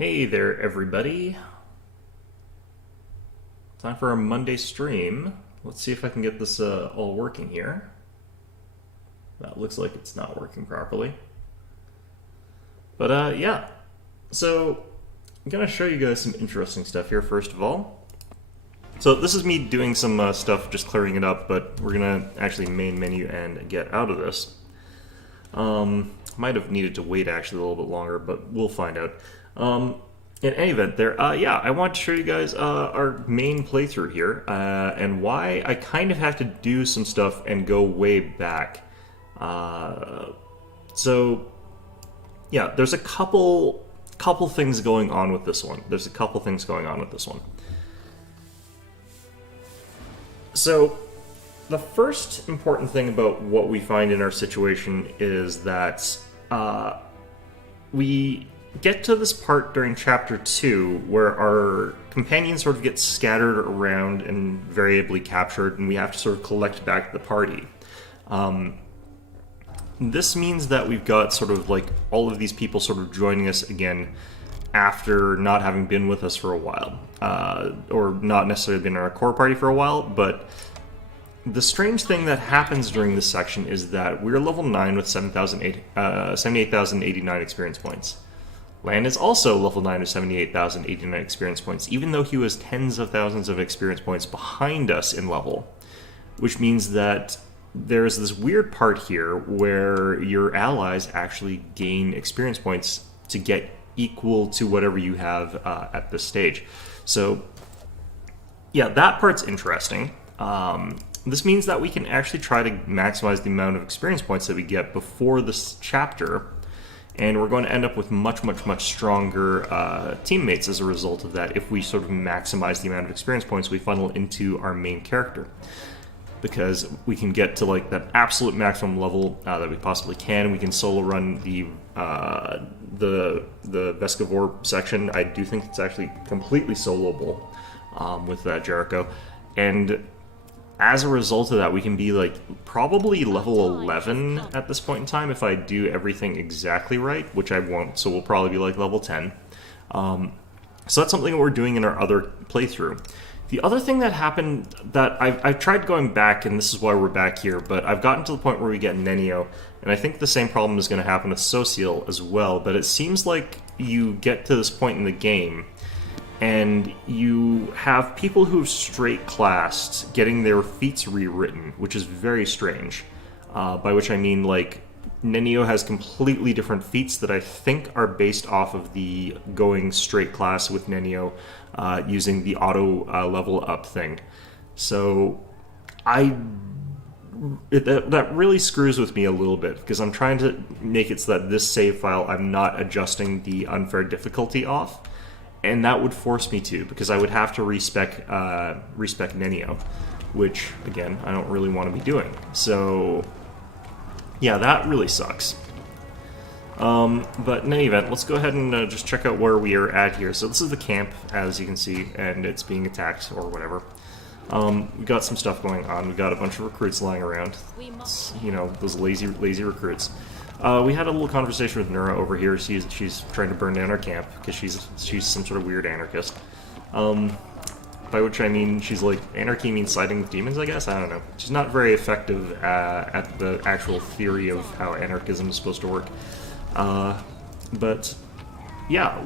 Hey there, everybody. Time for a Monday stream. Let's see if I can get this all working here. That looks like it's not working properly. But yeah. So, I'm going to show you guys some interesting stuff here, first of all. So this is me doing some stuff, just clearing it up, but we're going to actually main menu and get out of this. Might have needed to wait actually a little bit longer, but we'll find out. In any event, yeah, I want to show you guys our main playthrough here, and why I kind of have to do some stuff and go way back. So, yeah, there's a couple things going on with this one. So, the first important thing about what we find in our situation is that we get to this part during Chapter 2 where our companions sort of get scattered around and variably captured, and we have to sort of collect back the party. This means that we've got sort of like all of these people sort of joining us again after not having been with us for a while, or not necessarily been in our core party for a while, but the strange thing that happens during this section is that we're level 9 with 78,089 experience points. Lan is also level 9 with 78,089 experience points, even though he was tens of thousands of experience points behind us in level. Which means that there's this weird part here where your allies actually gain experience points to get equal to whatever you have at this stage. So, yeah, that part's interesting. This means that we can actually try to maximize the amount of experience points that we get before this chapter, and we're going to end up with much stronger teammates as a result of that if we sort of maximize the amount of experience points we funnel into our main character. Because we can get to like that absolute maximum level that we possibly can. We can solo run the Vescavor section. I do think it's actually completely soloable with Jericho. And as a result of that, we can be like probably level 11 at this point in time if I do everything exactly right, which I won't, so we'll probably be like level 10. So that's something that we're doing in our other playthrough. The other thing that happened that I've tried going back, and this is why we're back here, but I've gotten to the point where we get Nenio, and I think the same problem is going to happen with Social as well, but it seems like you get to this point in the game and you have people who've straight classed getting their feats rewritten, which is very strange. By which I mean, like, Nenio has completely different feats that I think are based off of the going straight class with Nenio using the auto level up thing. So, that really screws with me a little bit, because I'm trying to make it so that this save file, I'm not adjusting the unfair difficulty off. And that would force me to, because I would have to respec Nenio, which, again, I don't really want to be doing. So, yeah, that really sucks. But in any event, let's go ahead and just check out where we are at here. So this is the camp, as you can see, and it's being attacked, or whatever. We got some stuff going on. We got a bunch of recruits lying around. It's, you know, those lazy recruits. We had a little conversation with Nura over here. She's trying to burn down our camp because she's some sort of weird anarchist. By which I mean she's like, anarchy means siding with demons, I guess? I don't know. She's not very effective at the actual theory of how anarchism is supposed to work. But yeah,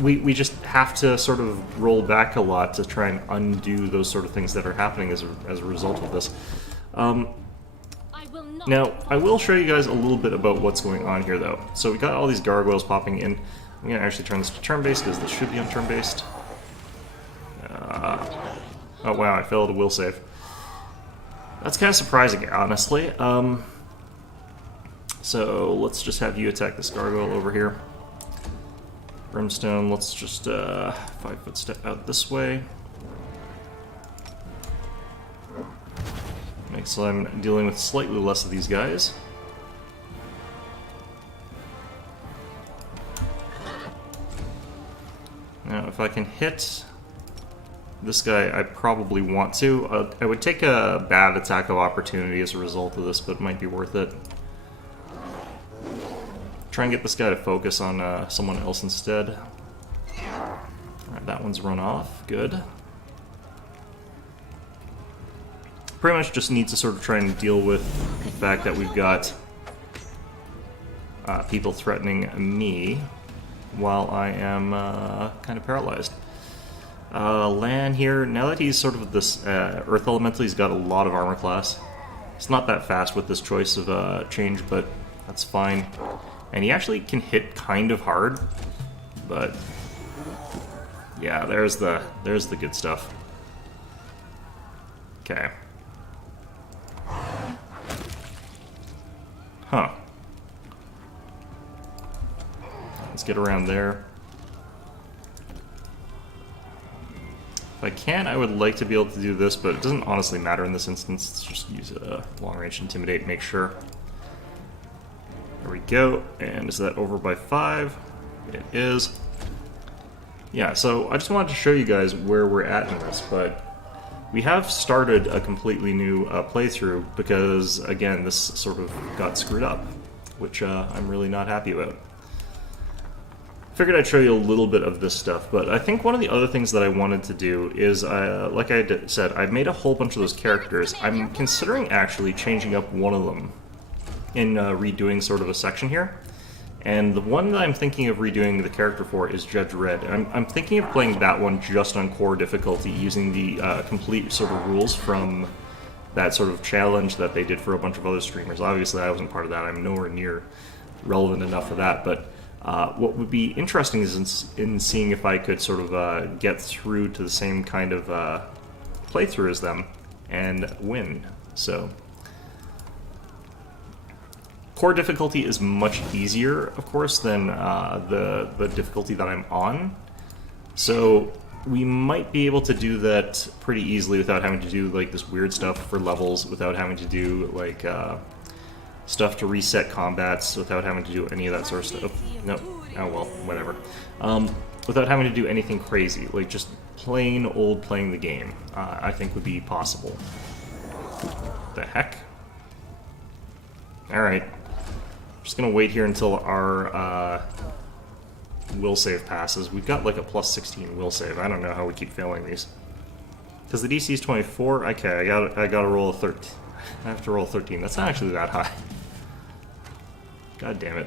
we just have to sort of roll back a lot to try and undo those sort of things that are happening as a result of this. Now, I will show you guys a little bit about what's going on here, though. So we got all these gargoyles popping in. I'm going to actually turn this to turn-based, because this should be on turn-based. Oh wow, I failed a will save. That's kind of surprising, honestly. So let's just have you attack this gargoyle over here. Brimstone, let's just 5-foot step out this way. So I'm dealing with slightly less of these guys. Now, if I can hit this guy, I probably want to. I would take a bad attack of opportunity as a result of this, but it might be worth it. Try and get this guy to focus on someone else instead. that one's run off. Good. Pretty much just need to sort of try and deal with the fact that we've got people threatening me while I am kind of paralyzed. Lan here, now that he's sort of this Earth Elemental, he's got a lot of armor class. It's not that fast with this choice of change, but that's fine. And he actually can hit kind of hard, but yeah, there's the good stuff. Okay. Huh. Let's get around there. If I can, I would like to be able to do this, but it doesn't honestly matter in this instance. Let's just use a long-range intimidate, make sure. There we go. And is that over by 5? It is. Yeah, so I just wanted to show you guys where we're at in this, but we have started a completely new playthrough because, again, this sort of got screwed up, which I'm really not happy about. Figured I'd show you a little bit of this stuff, but I think one of the other things that I wanted to do is, like I said, I've made a whole bunch of those characters. I'm considering actually changing up one of them in redoing sort of a section here. And the one that I'm thinking of redoing the character for is Judge Red. I'm thinking of playing that one just on core difficulty, using the complete sort of rules from that sort of challenge that they did for a bunch of other streamers. Obviously, I wasn't part of that. I'm nowhere near relevant enough for that, but what would be interesting is in seeing if I could sort of get through to the same kind of playthrough as them and win. So core difficulty is much easier, of course, than the difficulty that I'm on. So we might be able to do that pretty easily without having to do like this weird stuff for levels, without having to do like stuff to reset combats, without having to do any of that sort of stuff. No, oh well, whatever. Without having to do anything crazy, like just plain old playing the game, I think would be possible. The heck? Alright. Just gonna wait here until our will save passes. We've got like a plus 16 will save. I don't know how we keep failing these. Because the DC is 24. Okay, I gotta roll a 13. I have to roll 13. That's not actually that high. God damn it.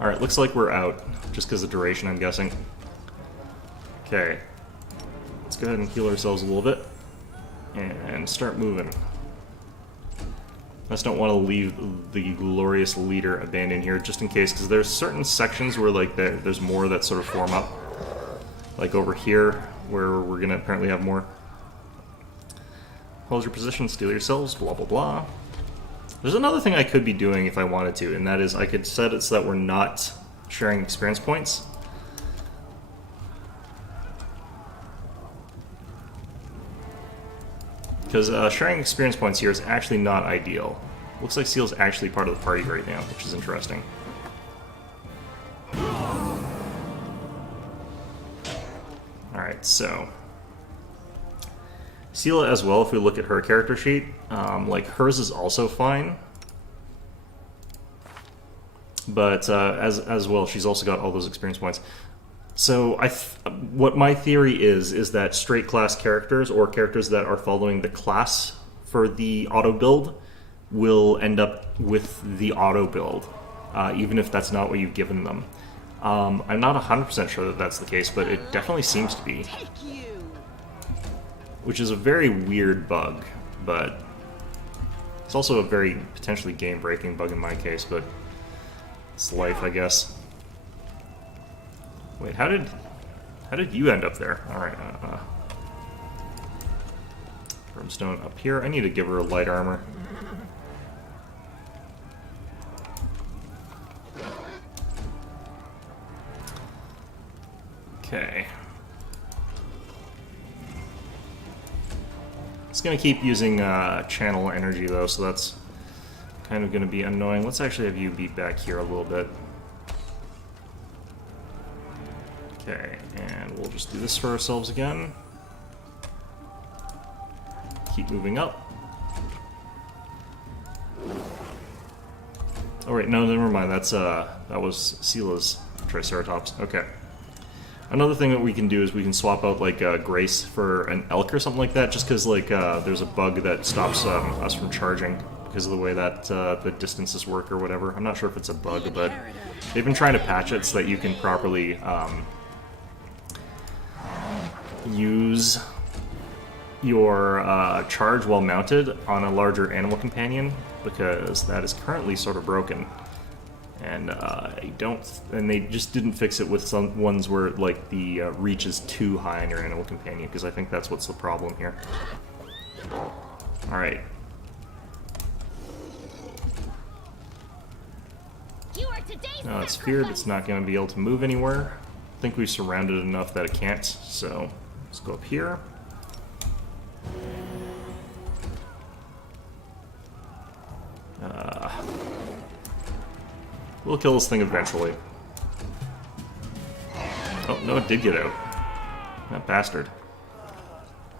Alright, looks like we're out. Just because of duration, I'm guessing. Okay. Let's go ahead and heal ourselves a little bit. And start moving. I just don't want to leave the glorious leader abandoned here, just in case, because there's certain sections where like there's more that sort of form up. Like over here, where we're going to apparently have more. Hold your position, steal yourselves, blah blah blah. There's another thing I could be doing if I wanted to, and that is I could set it so that we're not sharing experience points. Because sharing experience points here is actually not ideal. Looks like Seal's actually part of the party right now, which is interesting. Alright, so Seal as well, if we look at her character sheet, like hers is also fine. But as well, she's also got all those experience points. So what my theory is that straight class characters, or characters that are following the class for the auto build, will end up with the auto build, even if that's not what you've given them. I'm not 100% sure that that's the case, but it definitely seems to be. Which is a very weird bug, but it's also a very potentially game-breaking bug in my case, but it's life, I guess. Wait, how did you end up there? Alright, Brimstone up here. I need to give her a light armor. Okay. It's gonna keep using channel energy though, so that's kind of gonna be annoying. Let's actually have you be back here a little bit. Okay, and we'll just do this for ourselves again. Keep moving up. Oh wait, no, never mind. That's that was Sila's Triceratops. Okay. Another thing that we can do is we can swap out like Grace for an Elk or something like that, just because like there's a bug that stops us from charging because of the way that the distances work or whatever. I'm not sure if it's a bug, but they've been trying to patch it so that you can properly use your charge while mounted on a larger animal companion, because that is currently sort of broken. And they just didn't fix it with some ones where like the reach is too high in your animal companion, because I think that's what's the problem here. All right. Now it's feared it's not going to be able to move anywhere. I think we've surrounded it enough that it can't. So let's go up here. We'll kill this thing eventually. Oh, no, it did get out. That bastard.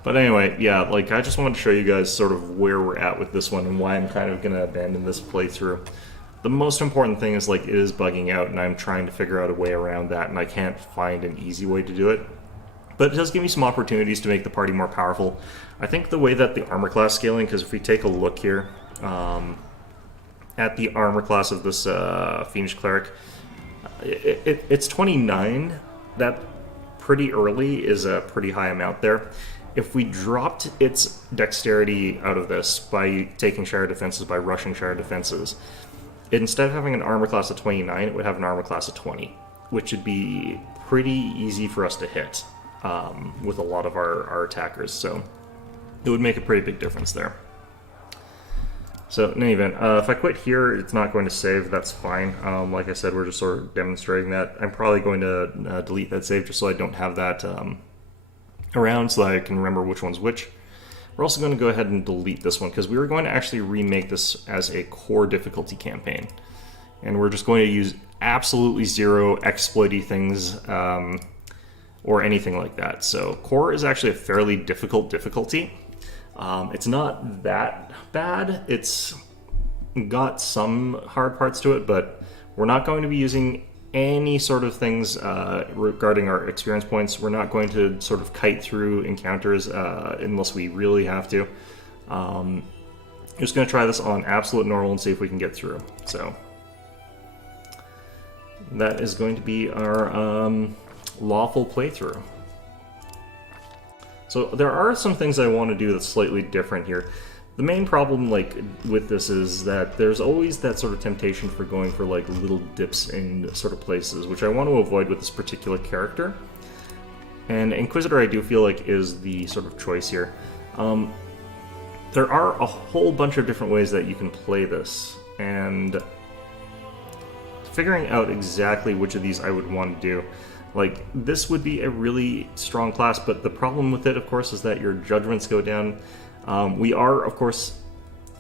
But anyway, yeah, like, I just wanted to show you guys sort of where we're at with this one and why I'm kind of going to abandon this playthrough. The most important thing is, like, it is bugging out, and I'm trying to figure out a way around that, and I can't find an easy way to do it. But it does give me some opportunities to make the party more powerful. I think the way that the armor class scaling, because if we take a look here, at the armor class of this Fiendish Cleric, it's 29. That pretty early is a pretty high amount there. If we dropped its dexterity out of this by taking Shire Defenses, by rushing Shire Defenses, instead of having an armor class of 29, it would have an armor class of 20, which would be pretty easy for us to hit with a lot of our attackers, so it would make a pretty big difference there. So, in any event, if I quit here, it's not going to save, that's fine. Like I said, we're just sort of demonstrating that. I'm probably going to delete that save just so I don't have that around, so that I can remember which one's which. We're also going to go ahead and delete this one, because we were going to actually remake this as a core difficulty campaign. And we're just going to use absolutely zero exploity things or anything like that. So, core is actually a fairly difficult difficulty. It's not that bad. It's got some hard parts to it, but we're not going to be using any sort of things regarding our experience points. We're not going to sort of kite through encounters unless we really have to. Just going to try this on absolute normal and see if we can get through. So that is going to be our lawful playthrough. So there are some things I want to do that's slightly different here. The main problem, like, with this is that there's always that sort of temptation for going for, like, little dips in sort of places, which I want to avoid with this particular character. And Inquisitor, I do feel like, is the sort of choice here. There are a whole bunch of different ways that you can play this, and figuring out exactly which of these I would want to do. Like, this would be a really strong class, but the problem with it, of course, is that your judgments go down. We are, of course,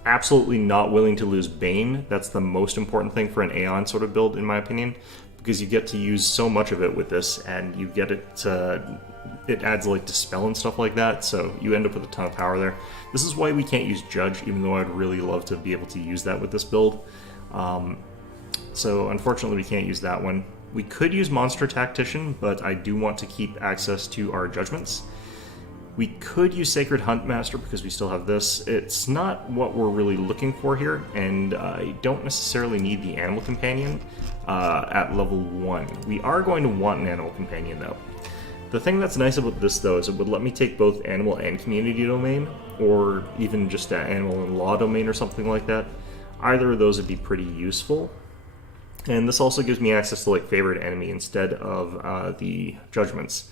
absolutely not willing to lose Bane. That's the most important thing for an Aeon sort of build, in my opinion, because you get to use so much of it with this, and you get it to... It adds, like, Dispel and stuff like that, so you end up with a ton of power there. This is why we can't use Judge, even though I'd really love to be able to use that with this build. So, unfortunately, we can't use that one. We could use Monster Tactician, but I do want to keep access to our judgments. We could use Sacred Huntmaster because we still have this. It's not what we're really looking for here, and I don't necessarily need the Animal Companion at level 1. We are going to want an Animal Companion, though. The thing that's nice about this, though, is it would let me take both Animal and Community Domain, or even just Animal and Law Domain or something like that. Either of those would be pretty useful. And this also gives me access to, like, Favorite Enemy instead of the Judgments.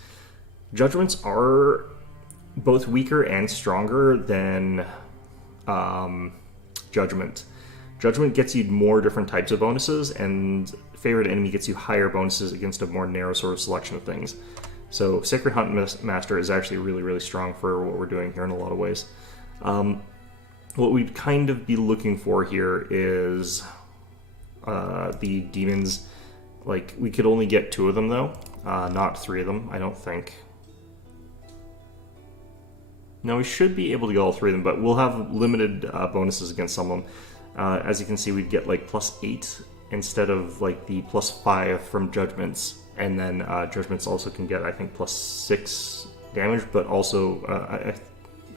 Judgments are both weaker and stronger than Judgment. Judgment gets you more different types of bonuses, and Favorite Enemy gets you higher bonuses against a more narrow sort of selection of things. So Sacred Huntmaster is actually really, really strong for what we're doing here in a lot of ways. What we'd kind of be looking for here is... the demons, like, we could only get 2 of them, though, not 3 of them, I don't think. No, we should be able to get all 3 of them, but we'll have limited bonuses against some of them. As you can see, we'd get, like, +8 instead of like the +5 from Judgments. And then Judgments also can get, I think, +6 damage, but also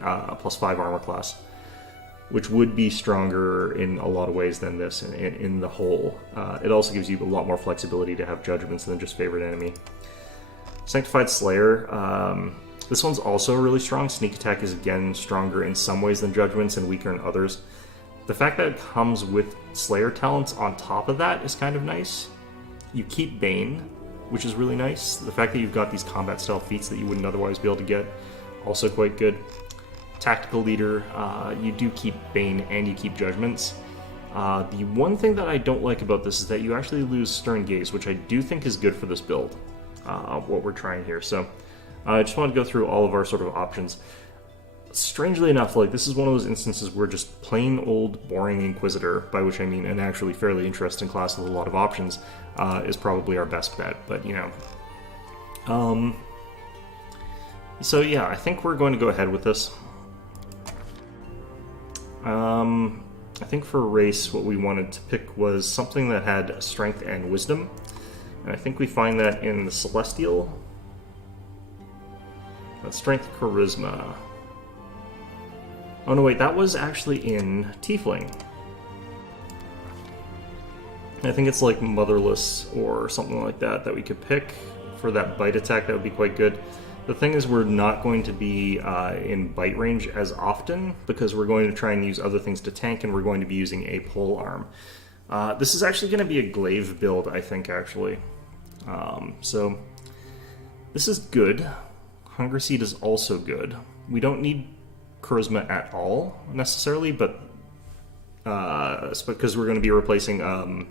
+5 armor class, which would be stronger in a lot of ways than this in the whole. It also gives you a lot more flexibility to have Judgments than just Favorite Enemy. Sanctified Slayer. This one's also really strong. Sneak attack is again stronger in some ways than Judgments and weaker in others. The fact that it comes with Slayer talents on top of that is kind of nice. You keep Bane, which is really nice. The fact that you've got these combat style feats that you wouldn't otherwise be able to get, also quite good. Tactical Leader, you do keep Bane and you keep Judgments. The one thing that I don't like about this is that you actually lose Stern Gaze, which I do think is good for this build, what we're trying here. So I just want to go through all of our sort of options. Strangely enough, like, this is one of those instances where just plain old boring Inquisitor, by which I mean an actually fairly interesting class with a lot of options, is probably our best bet, but you know. So yeah, I think we're going to go ahead with this. I think for race, what we wanted to pick was something that had strength and wisdom, and I think we find that in the Celestial. That's strength, charisma. Oh no, wait, that was actually in Tiefling. I think it's like Motherless or something like that that we could pick for that bite attack. That would be quite good. The thing is, we're not going to be in bite range as often because we're going to try and use other things to tank, and we're going to be using a pole arm. This is actually going to be a glaive build, I think, actually. So this is good. Hunger Seed is also good. We don't need charisma at all, necessarily, but because we're going to be replacing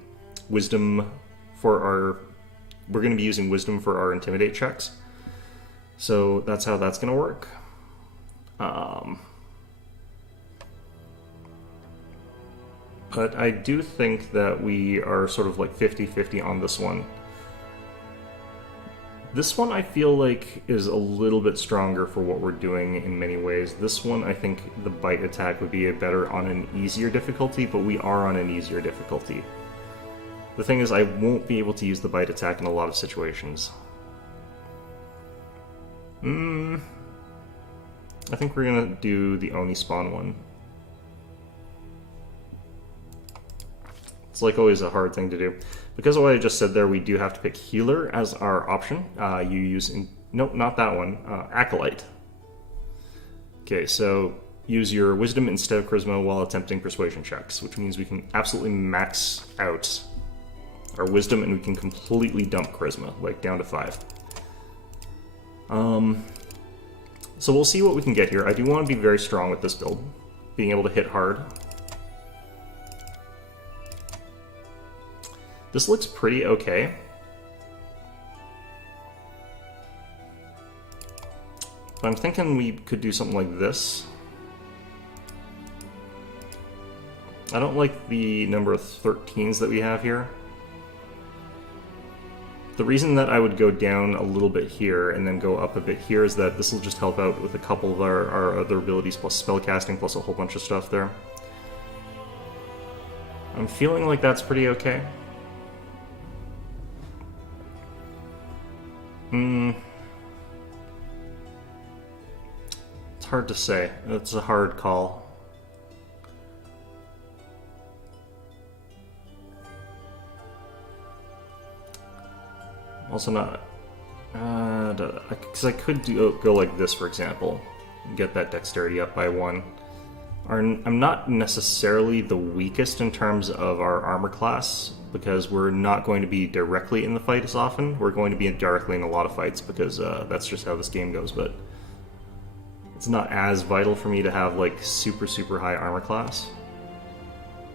wisdom for our... We're going to be using wisdom for our intimidate checks. So that's how that's going to work. But I do think that we are sort of like 50-50 on this one. This one I feel like is a little bit stronger for what we're doing in many ways. This one, I think the bite attack would be a better on an easier difficulty, but we are on an easier difficulty. The thing is, I won't be able to use the bite attack in a lot of situations. I think we're gonna do the Oni spawn one. It's like always a hard thing to do. Because of what I just said there, we do have to pick Healer as our option. You use... Nope, not that one. Acolyte. Okay, so use your Wisdom instead of Charisma while attempting Persuasion checks, which means we can absolutely max out our Wisdom and we can completely dump Charisma, like down to 5. So we'll see what we can get here. I do want to be very strong with this build, being able to hit hard. This looks pretty okay. But I'm thinking we could do something like this. I don't like the number of 13s that we have here. The reason that I would go down a little bit here and then go up a bit here is that this will just help out with a couple of our other abilities, plus spellcasting, plus a whole bunch of stuff there. I'm feeling like that's pretty okay. It's hard to say. It's a hard call. Also not... because I could go like this, for example, and get that dexterity up by 1. I'm not necessarily the weakest in terms of our armor class, because we're not going to be directly in the fight as often. We're going to be directly in a lot of fights, because that's just how this game goes, but it's not as vital for me to have like super high armor class.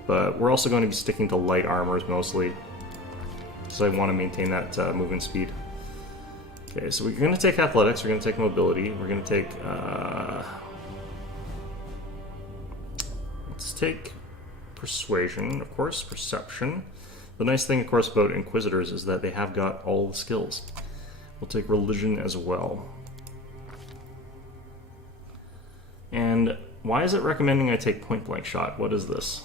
But we're also going to be sticking to light armors mostly, so I want to maintain that movement speed. Okay, so we're going to take athletics, we're going to take mobility, we're going to take... let's take persuasion, of course, perception. The nice thing, of course, about Inquisitors is that they have got all the skills. We'll take religion as well. And why is it recommending I take point-blank shot? What is this?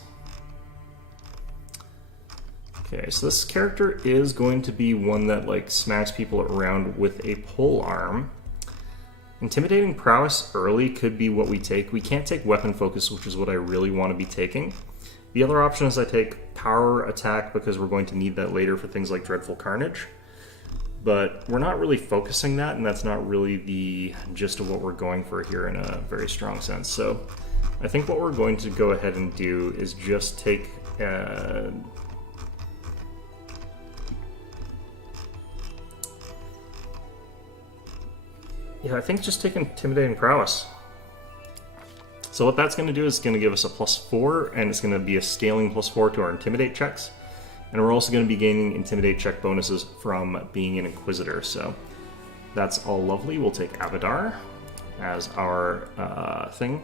Okay, so this character is going to be one that like smacks people around with a pole arm. Intimidating Prowess early could be what we take. We can't take Weapon Focus, which is what I really want to be taking. The other option is I take Power Attack because we're going to need that later for things like Dreadful Carnage. But we're not really focusing that, and that's not really the gist of what we're going for here in a very strong sense. So I think what we're going to go ahead and do is just take... Yeah, I think just take Intimidating Prowess. So what that's going to do is going to give us a +4, and it's going to be a scaling +4 to our Intimidate checks. And we're also going to be gaining Intimidate check bonuses from being an Inquisitor, so that's all lovely. We'll take Abadar as our thing.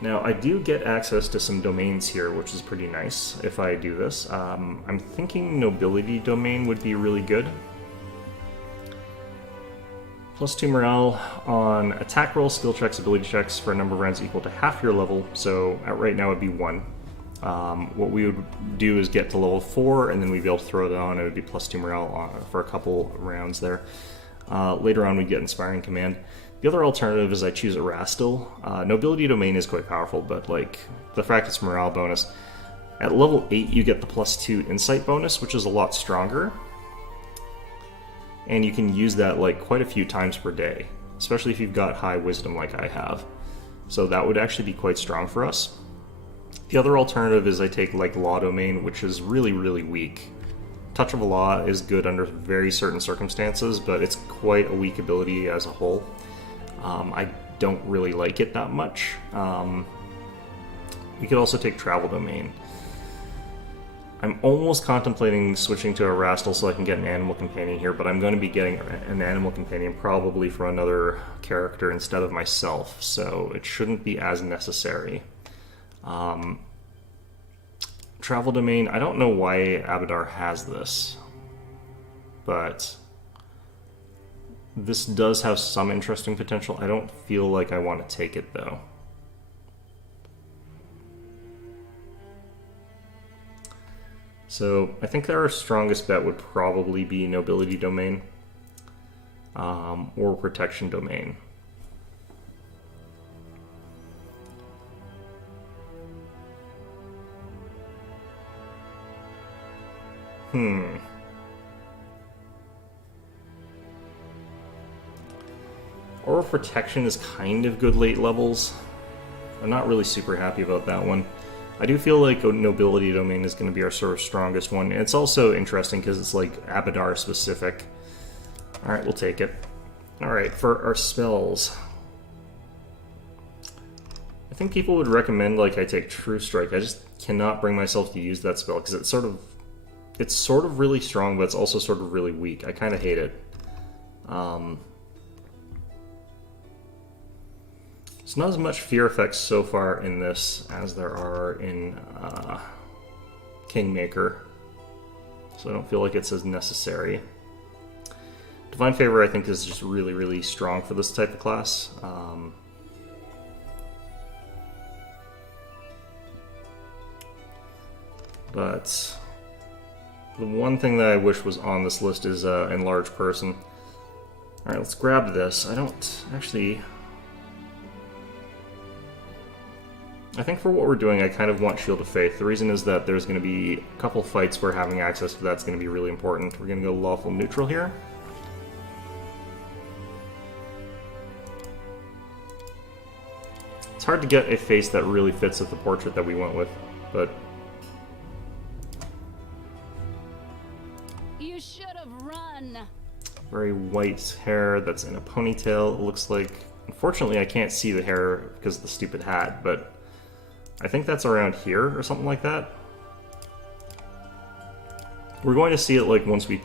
Now, I do get access to some domains here, which is pretty nice if I do this. I'm thinking Nobility Domain would be really good. +2 morale on attack rolls, skill checks, ability checks for a number of rounds equal to half your level, so right now it would be 1. What we would do is get to level 4, and then we'd be able to throw it on. It would be +2 morale for a couple rounds there. Later on, we get Inspiring Command. The other alternative is I choose Erastil. Nobility Domain is quite powerful, but like the fact it's morale bonus. At level 8, you get the +2 Insight bonus, which is a lot stronger. And you can use that like quite a few times per day, especially if you've got high wisdom like I have. So that would actually be quite strong for us. The other alternative is I take like Law Domain, which is really, really weak. Touch of a Law is good under very certain circumstances, but it's quite a weak ability as a whole. I don't really like it that much. We could also take Travel Domain. I'm almost contemplating switching to Erastil so I can get an Animal Companion here, but I'm going to be getting an Animal Companion probably from another character instead of myself, so it shouldn't be as necessary. Travel Domain, I don't know why Abadar has this, but this does have some interesting potential. I don't feel like I want to take it, though. So I think our strongest bet would probably be Nobility Domain or Protection Domain. Oral Protection is kind of good late levels. I'm not really super happy about that one. I do feel like Nobility Domain is going to be our sort of strongest one. It's also interesting because it's like Abadar specific. Alright, we'll take it. Alright, for our spells. I think people would recommend like I take True Strike. I just cannot bring myself to use that spell because it's sort of really strong, but it's also sort of really weak. I kind of hate it. There's not as much fear effects so far in this as there are in Kingmaker, so I don't feel like it's as necessary. Divine Favor, I think, is just really, really strong for this type of class. But the one thing that I wish was on this list is Enlarge Person. Alright, let's grab this. I don't actually... I think for what we're doing, I kind of want Shield of Faith. The reason is that there's going to be a couple fights where having access to that's going to be really important. We're going to go Lawful Neutral here. It's hard to get a face that really fits with the portrait that we went with, but... You should have run. Very white hair that's in a ponytail, it looks like. Unfortunately, I can't see the hair because of the stupid hat, but I think that's around here or something like that. We're going to see it like once we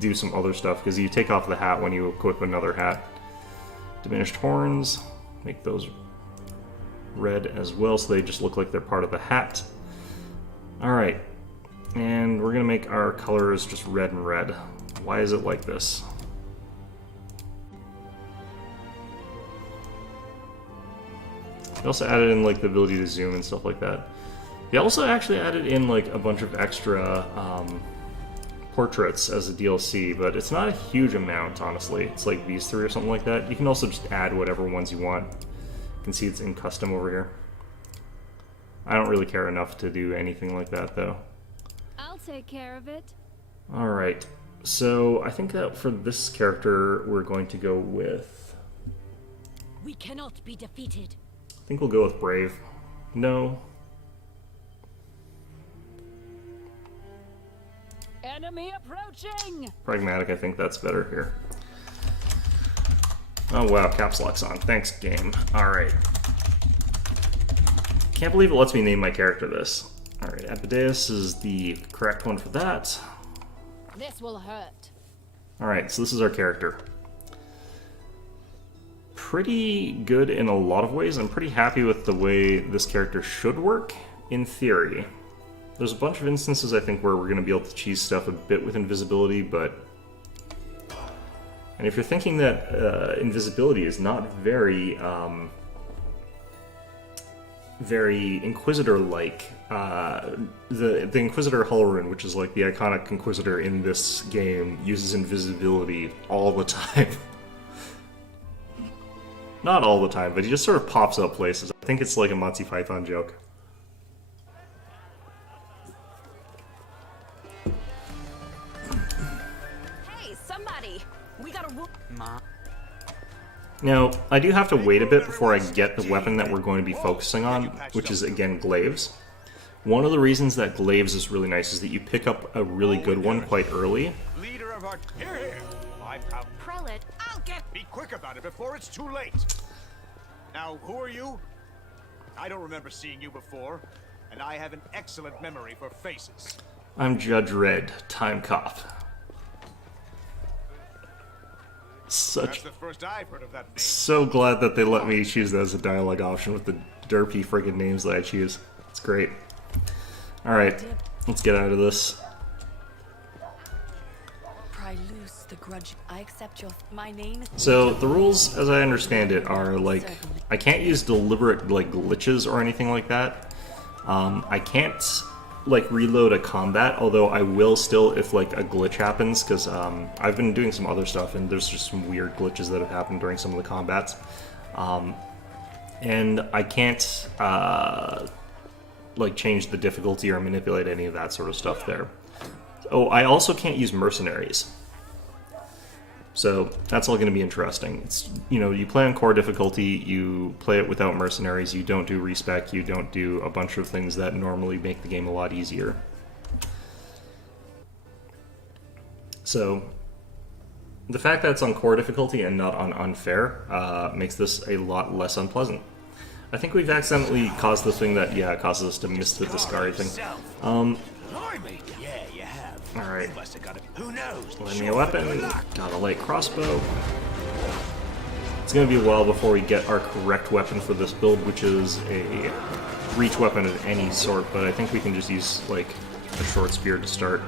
do some other stuff, because you take off the hat when you equip another hat. Diminished horns, make those red as well so they just look like they're part of the hat. Alright, and we're going to make our colors just red and red. Why is it like this? They also added in like the ability to zoom and stuff like that. They also actually added in like a bunch of extra portraits as a DLC, but it's not a huge amount, honestly. It's like these three or something like that. You can also just add whatever ones you want. You can see it's in custom over here. I don't really care enough to do anything like that, though. I'll take care of it. Alright, so I think that for this character, we're going to go with... We cannot be defeated. I think we'll go with Brave. No. Enemy approaching! Pragmatic, I think that's better here. Oh wow, caps lock's on. Thanks, game. Alright. Can't believe it lets me name my character this. Alright, Epideus is the correct one for that. This will hurt. Alright, so this is our character. Pretty good in a lot of ways. I'm pretty happy with the way this character should work, in theory. There's a bunch of instances, I think, where we're going to be able to cheese stuff a bit with invisibility, but... And if you're thinking that invisibility is not very, very Inquisitor-like, the Inquisitor hull rune, which is like the iconic Inquisitor in this game, uses invisibility all the time. Not all the time, but he just sort of pops up places. I think it's like a Monty Python joke. Hey, somebody! We got a Now, I do have to wait a bit before I get the weapon that we're going to be focusing on, which is, again, Glaives. One of the reasons that Glaives is really nice is that you pick up a really good one quite early. Leader of our... Here! prelate. I'll get. Be quick about it before it's too late. Now, who are you? I don't remember seeing you before, and I have an excellent memory for faces. I'm Judge Red, Time Cop. That's the first I've heard of that name. So glad that they let me choose that as a dialogue option with the derpy friggin' names that I choose. It's great. Alright, let's get out of this. Pry loose the grudge. I accept your. My name is. So, the rules, as I understand it, are like, I can't use deliberate, like, glitches or anything like that. I can't, like, reload a combat, although I will still if, like, a glitch happens, because I've been doing some other stuff, and there's just some weird glitches that have happened during some of the combats. And I can't, like, change the difficulty or manipulate any of that sort of stuff there. Oh, I also can't use mercenaries. So that's all going to be interesting. It's, you know, you play on core difficulty, you play it without mercenaries, you don't do respec, you don't do a bunch of things that normally make the game a lot easier. So the fact that it's on core difficulty and not on unfair makes this a lot less unpleasant. I think we've accidentally caused the thing that, yeah, causes us to miss the discard thing. Alright. Lend me a weapon. Got a light crossbow. It's going to be a while before we get our correct weapon for this build, which is a reach weapon of any sort, but I think we can just use, like, a short spear to start.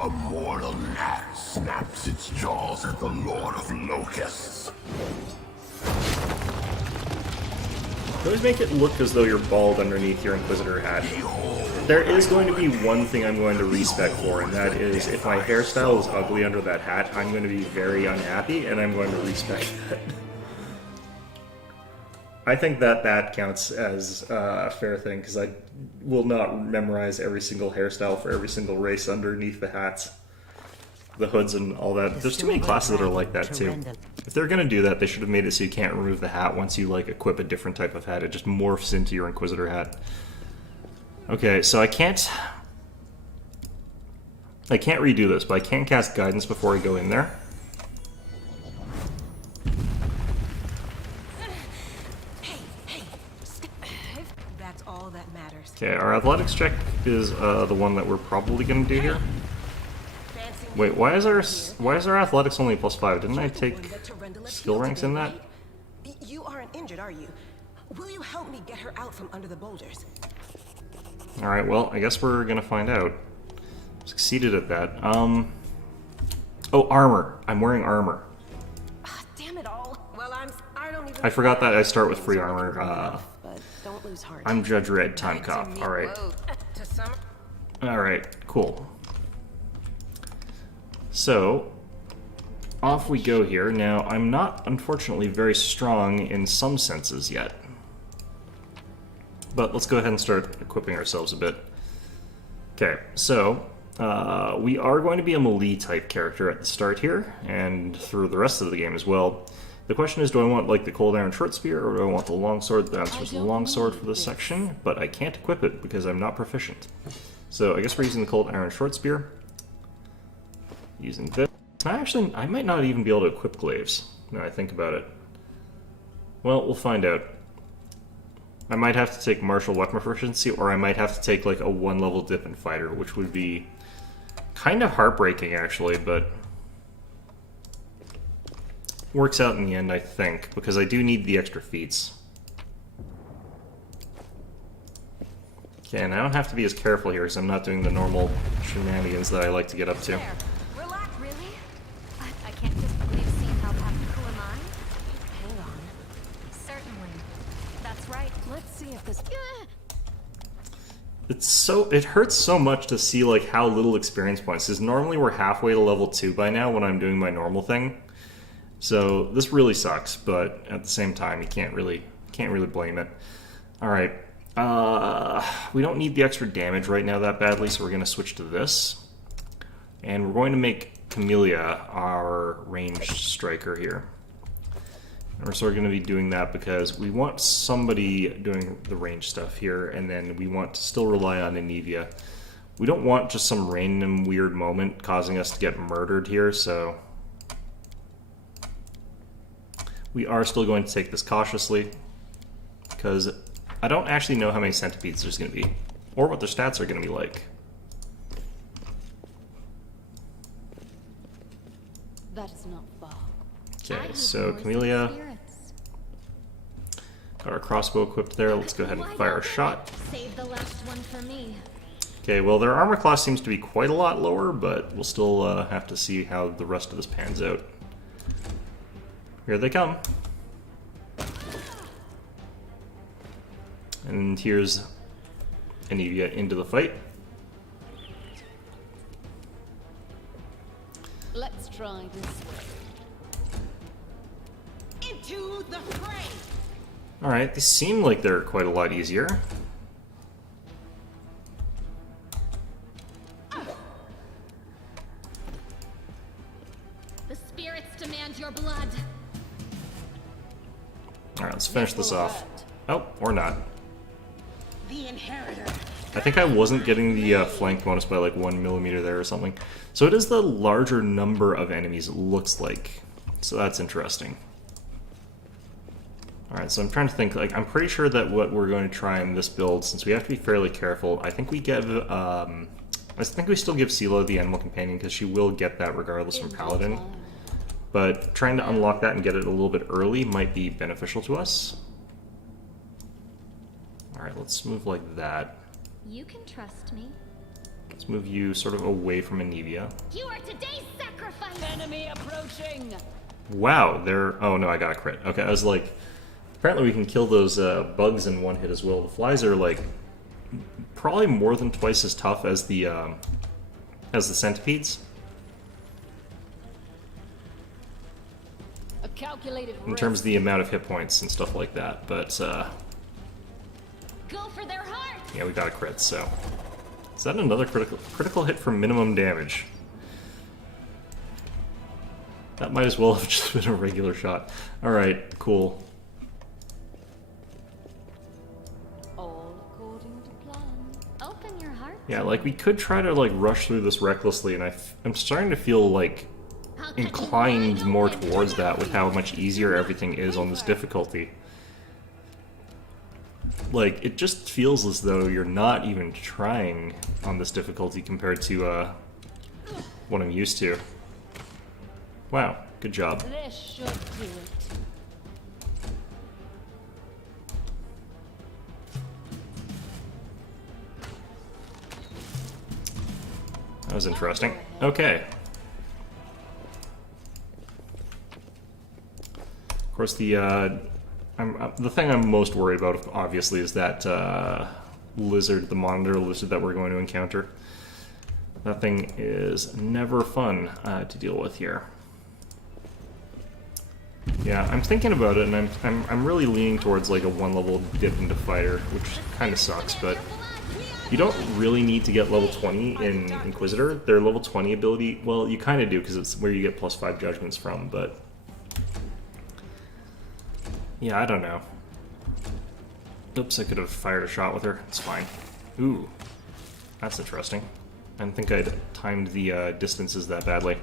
A mortal gnat snaps its jaws at the Lord of Locusts. You always make it look as though you're bald underneath your Inquisitor hat. There is going to be one thing I'm going to respec for, and that is if my hairstyle is ugly under that hat, I'm going to be very unhappy, and I'm going to respec that. I think that that counts as a fair thing, because I will not memorize every single hairstyle for every single race underneath the hats. The hoods and all that. There's too many classes that are like that, too. If they're going to do that, they should have made it so you can't remove the hat once you, like, equip a different type of hat. It just morphs into your Inquisitor hat. Okay, so I can't redo this, but I can cast Guidance before I go in there. That's all that matters. Okay, our athletics check is the one that we're probably going to do here. Wait, why is our athletics only +5? Didn't I take skill ranks in that? You aren't injured, are you? Will you help me get her out from under the boulders? Alright, well, I guess we're gonna find out. Succeeded at that. Oh, armor. I'm wearing armor. Damn it all. Well, I don't even... I forgot that I start with free armor. But don't lose heart. I'm Judge Red, Time Cop. Alright. Alright, cool. So, off we go here. Now, I'm not, unfortunately, very strong in some senses yet. But let's go ahead and start equipping ourselves a bit. Okay, so, we are going to be a melee type character at the start here, and through the rest of the game as well. The question is, do I want like the cold iron short spear, or do I want the longsword? The answer is the longsword for this section, but I can't equip it because I'm not proficient. So I guess we're using the cold iron short spear. Using this. I might not even be able to equip glaives, now I think about it. Well, we'll find out. I might have to take martial weapon proficiency, or I might have to take like a 1-level dip in fighter, which would be kind of heartbreaking actually, but works out in the end, I think, because I do need the extra feats. Okay, and I don't have to be as careful here because I'm not doing the normal shenanigans that I like to get up to. There. Relax, really? I can't just believe seeing how practical am I? Hang on. Certainly. That's right. Let's see if this. It hurts so much to see like how little experience points, because normally we're halfway to level 2 by now when I'm doing my normal thing. So this really sucks, but at the same time you can't really blame it. Alright. We don't need the extra damage right now that badly, so we're gonna switch to this. And we're going to make Camellia our ranged striker here. And we're sort of going to be doing that because we want somebody doing the range stuff here, and then we want to still rely on Anivia. We don't want just some random weird moment causing us to get murdered here, so we are still going to take this cautiously, because I don't actually know how many centipedes there's going to be, or what their stats are going to be like. That is not far. Okay, so Camellia got our crossbow equipped there. Let's go ahead and fire a shot. Save the last one for me. Okay, well their armor class seems to be quite a lot lower, but we'll still have to see how the rest of this pans out. Here they come. And here's Anivia into the fight. Let's try this way. Into the fray! Alright, these seem like they're quite a lot easier. The spirits demand your blood. Alright, let's finish this off. Oh, or not. The inheritor. I think I wasn't getting the flank bonus by like 1 millimeter there or something. So it is the larger number of enemies it looks like. So that's interesting. Alright, so I'm trying to think, like, I'm pretty sure that what we're going to try in this build, since we have to be fairly careful, I think we give, I think we still give Sela the Animal Companion, because she will get that regardless from Paladin. But trying to unlock that and get it a little bit early might be beneficial to us. Alright, let's move like that. You can trust me. Let's move you sort of away from Anivia. You are today's sacrifice. Enemy approaching. Wow, they're... Oh no, I got a crit. Okay, I was like... Apparently we can kill those bugs in one hit as well. The flies are like probably more than twice as tough as the centipedes. A calculated In terms of the amount of hit points and stuff like that, but Go for their heart. yeah, we got a crit, so... Is that another critical hit for minimum damage? That might as well have just been a regular shot. Alright, cool. all according to plan. Open your heart. Yeah, like, we could try to, like, rush through this recklessly, and I'm starting to feel, like, I'll cut you inclined wide more open. towards that with how much easier everything is on this difficulty. Like, it just feels as though you're not even trying on this difficulty compared to what I'm used to. Wow, good job. This should do it. That was interesting. Okay. Of course, the thing I'm most worried about, obviously, is that lizard, the monitor lizard that we're going to encounter. That thing is never fun to deal with here. Yeah, I'm thinking about it, and I'm really leaning towards like a one-level dip into fighter, which kind of sucks, but you don't really need to get level 20 in Inquisitor. Their level 20 ability, well, you kind of do, because it's where you get +5 judgments from, but yeah, I don't know. Oops, I could have fired a shot with her. It's fine. Ooh, that's interesting. I didn't think I'd timed the distances that badly.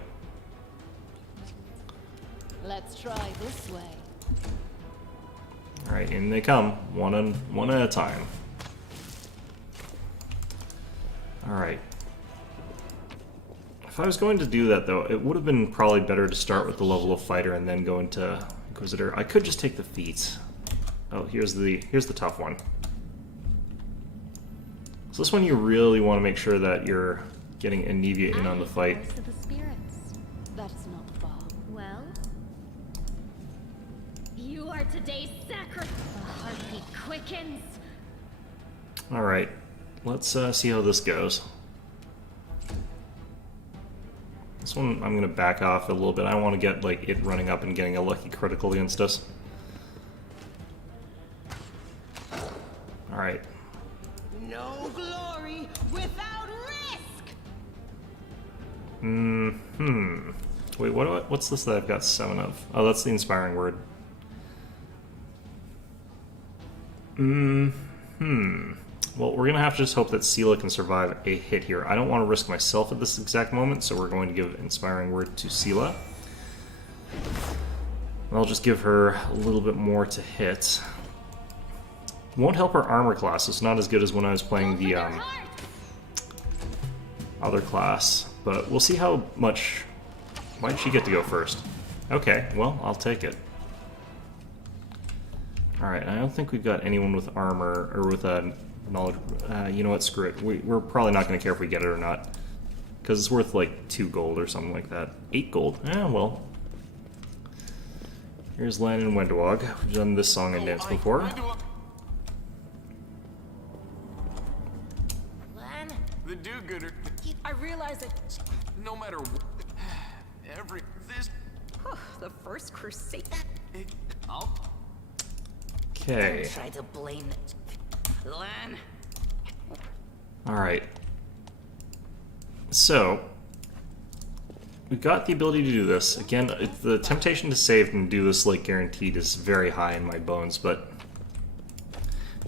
Let's try this way. Alright, in they come, one at a time. Alright. If I was going to do that, though, it would have been probably better to start with the level of fighter and then go into Inquisitor. I could just take the feats. Oh, here's the tough one. So this one you really want to make sure that you're getting Anivia in on the fight. Voice of the spirits. That is not far. Well, you are today's sacrifice. The heartbeat quickens. Alright, let's see how this goes. This one I'm going to back off a little bit. I don't want to get like it running up and getting a lucky critical against us. Alright. No glory without risk. Wait, what's this that I've got 7 of? Oh, that's the inspiring word. Well, we're gonna have to just hope that Sela can survive a hit here. I don't want to risk myself at this exact moment, so we're going to give inspiring word to Sela. I'll just give her a little bit more to hit. Won't help her armor class. It's not as good as when I was playing the other class, but we'll see how much. Why did she get to go first? Okay, well, I'll take it. Alright, I don't think we've got anyone with armor, or with knowledge. You know what, screw it. We're probably not going to care if we get it or not, because it's worth like 2 gold or something like that. 8 gold. Well. Here's Lan and Wendawag. We've done this song and dance before. The do-gooder. I realize that No matter what. the first crusade. I'll Okay. Try to blame Lan. Alright. So, we've got the ability to do this. Again, the temptation to save and do this like guaranteed is very high in my bones, but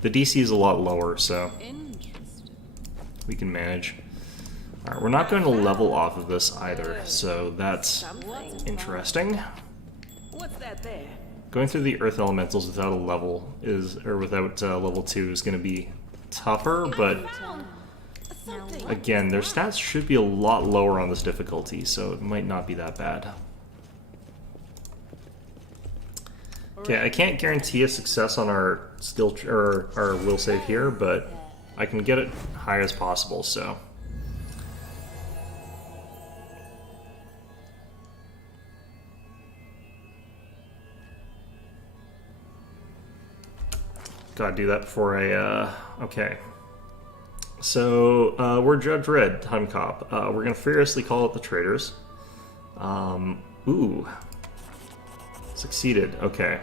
the DC is a lot lower, so we can manage. Alright, we're not going to level off of this either, so that's interesting. What's that there? Going through the Earth Elementals without a level without level 2 is going to be tougher, but again, their stats should be a lot lower on this difficulty, so it might not be that bad. Okay, I can't guarantee a success on our skill or our will save here, but I can get it high as possible, so. Gotta do that before I, okay. So, we're Judge Red, Hun Cop. We're gonna furiously call out the traitors. Ooh. Succeeded, okay.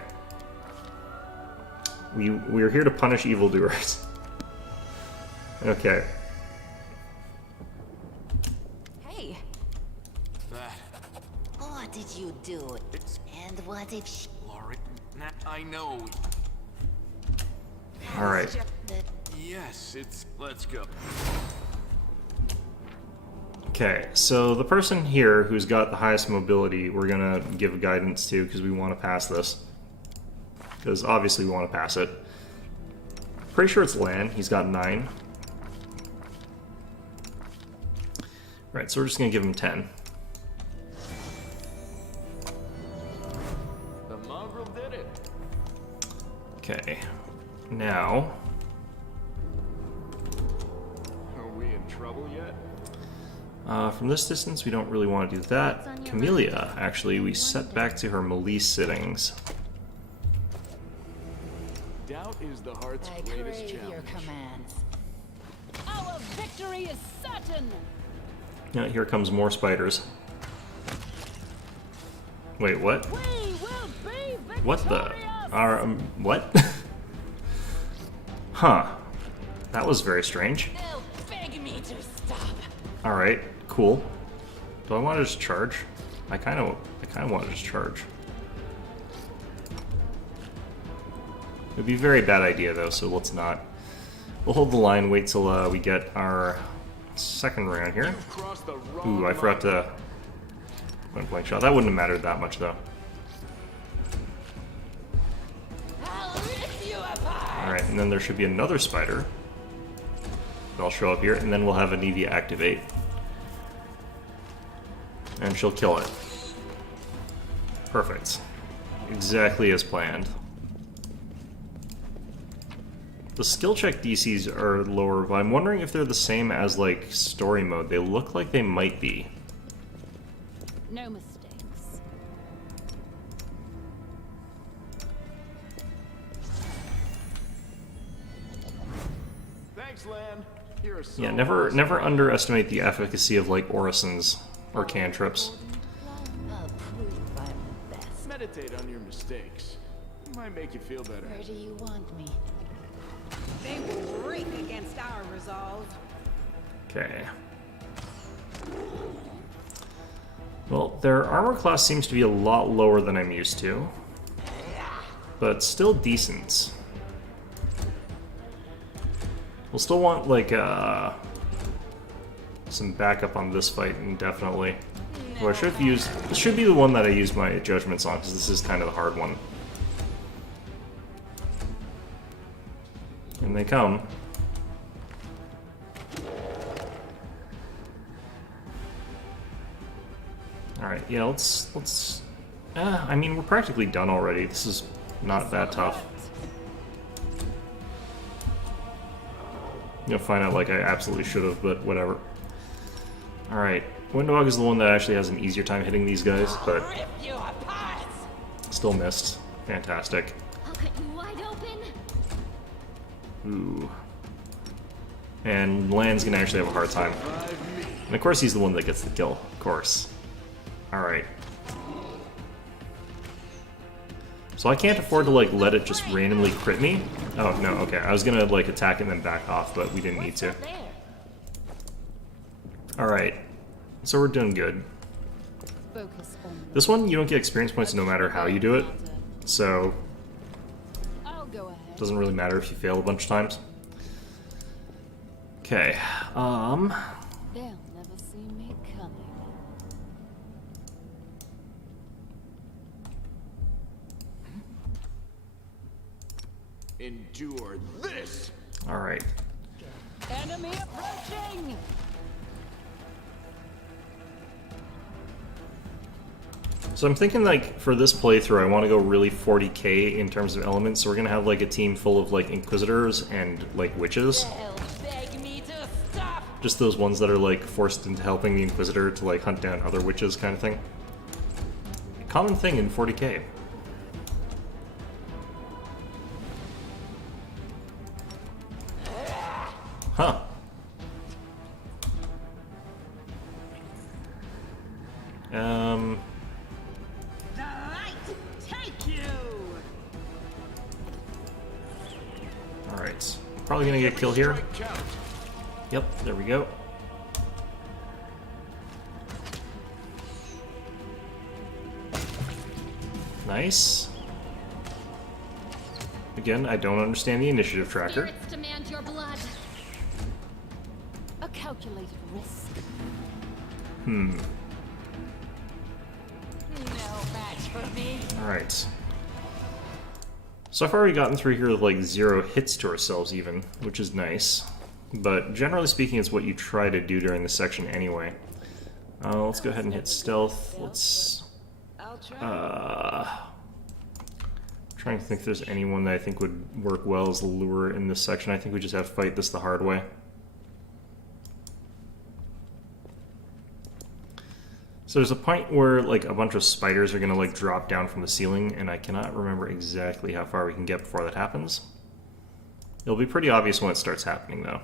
We're here to punish evildoers. Okay. Hey, What did you do? And what if she... Laurie, I know. Alright. Yes, it's. Let's go. Okay, so the person here who's got the highest mobility, we're gonna give guidance to because we want to pass this. Because obviously we want to pass it. Pretty sure it's Lan. He's got 9. Right, so we're just gonna give him 10. The mongrel did it. Okay. Now, Are we in trouble yet? from this distance, we don't really want to do that. Camellia, actually, we set back to her melee sittings. Doubt is the heart's I greatest crave challenge. your commands. Our victory is certain. Yeah, here comes more spiders. Wait, what? What the? What? Huh. That was very strange. They'll beg me to stop. Alright, cool. Do I want to just charge? I kind of want to just charge. It would be a very bad idea though, so let's not. We'll hold the line, wait till we get our second round here. Ooh, I forgot to point blank shot. That wouldn't have mattered that much though. Alright, and then there should be another spider. That'll show up here, and then we'll have Anivia activate. And she'll kill it. Perfect. Exactly as planned. The skill check DCs are lower, but I'm wondering if they're the same as, like, story mode. They look like they might be. No mistakes. Thanks, Lan. You're so Yeah, never underestimate the efficacy of, like, orisons or cantrips. I'll prove I'm the best. Meditate on your mistakes. It might make you feel better. Where do you want me? They will break against our resolve. Okay. Well, their armor class seems to be a lot lower than I'm used to. But still decent. We'll still want, like, some backup on this fight, indefinitely. Well, I should have used... This should be the one that I used my judgments on, because this is kind of the hard one. And they come. Alright, yeah, let's... I mean, we're practically done already. This is not that tough. You'll find out like I absolutely should have, but whatever. Alright, Windwalk is the one that actually has an easier time hitting these guys, but still missed. Fantastic. I'll cut you wide open. Ooh. And Lan's gonna actually have a hard time. And of course he's the one that gets the kill, of course. Alright. So I can't afford to like let it just randomly crit me. Oh no, okay. I was gonna like attack and then back off, but we didn't need to. Alright. So we're doing good. Focus on This one you don't get experience points no matter how you do it. So I'll go ahead. doesn't really matter if you fail a bunch of times. Okay. They'll never see me coming. Endure this. Alright. Enemy approaching! So I'm thinking like for this playthrough I want to go really 40k in terms of elements, so we're gonna have like a team full of like Inquisitors and like Witches. They'll beg me to stop. Just those ones that are like forced into helping the Inquisitor to like hunt down other witches kind of thing. Common thing in 40k. Huh. The light take you. Alright. Probably gonna get killed here. Strike count. Yep, there we go. Nice. Again, I don't understand the initiative tracker. Spirits demand your blood. A calculated risk. Hmm. No match for me. Alright. So far we've gotten through here with like 0 hits to ourselves even, which is nice. But generally speaking, it's what you try to do during this section anyway. Let's go ahead and hit stealth. Let's... I'll try. Trying to think if there's anyone that I think would work well as the lure in this section. I think we just have to fight this the hard way. So there's a point where like a bunch of spiders are gonna like drop down from the ceiling, and I cannot remember exactly how far we can get before that happens. It'll be pretty obvious when it starts happening though.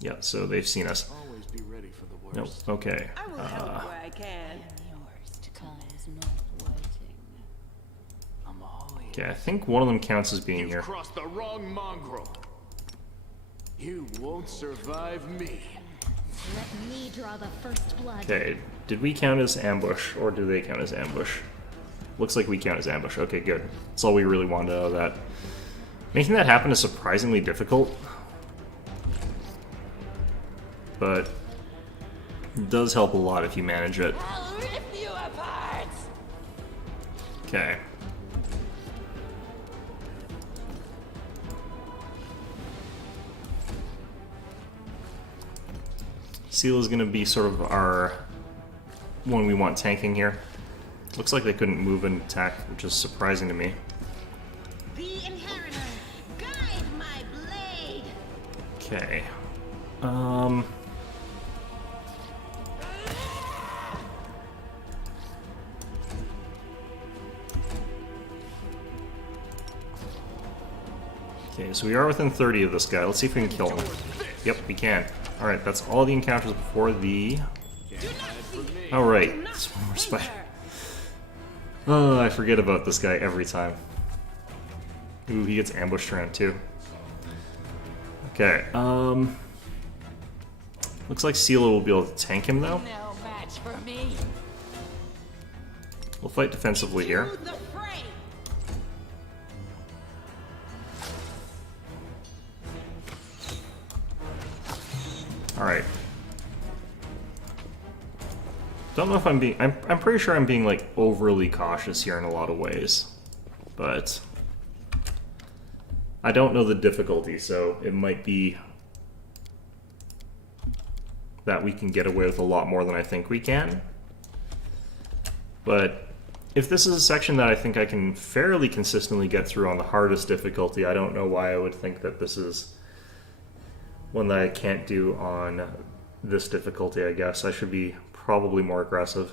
Yeah, so they've seen us. Always be ready for the Nope. worst. Okay. I will help where I can. Yours to come is not waiting. I'm all ears. Okay, I think one of them counts as being You've here. crossed the wrong mongrel. You won't survive me. Let me draw the first blood. Okay, did we count as ambush, or do they count as ambush? Looks like we count as ambush. Okay, good. That's all we really wanted out of that. Making that happen is surprisingly difficult, but it does help a lot if you manage it. I'll rip you apart! Okay. Seal is going to be sort of our one we want tanking here. Looks like they couldn't move and attack, which is surprising to me. The Inheritor, guide my blade! Okay. Okay, so we are within 30 of this guy. Let's see if we can kill him. Yep, we can. Alright, that's all the encounters before the... Alright, it's one more spider. Oh, I forget about this guy every time. Ooh, he gets ambushed around too. Okay, looks like Sela will be able to tank him though. No match for me. We'll fight defensively here. To the fray. Alright. Don't know if I'm being... I'm pretty sure I'm being, like, overly cautious here in a lot of ways. But... I don't know the difficulty, so it might be... that we can get away with a lot more than I think we can. But... if this is a section that I think I can fairly consistently get through on the hardest difficulty, I don't know why I would think that this is one that I can't do on this difficulty, I guess. I should be probably more aggressive.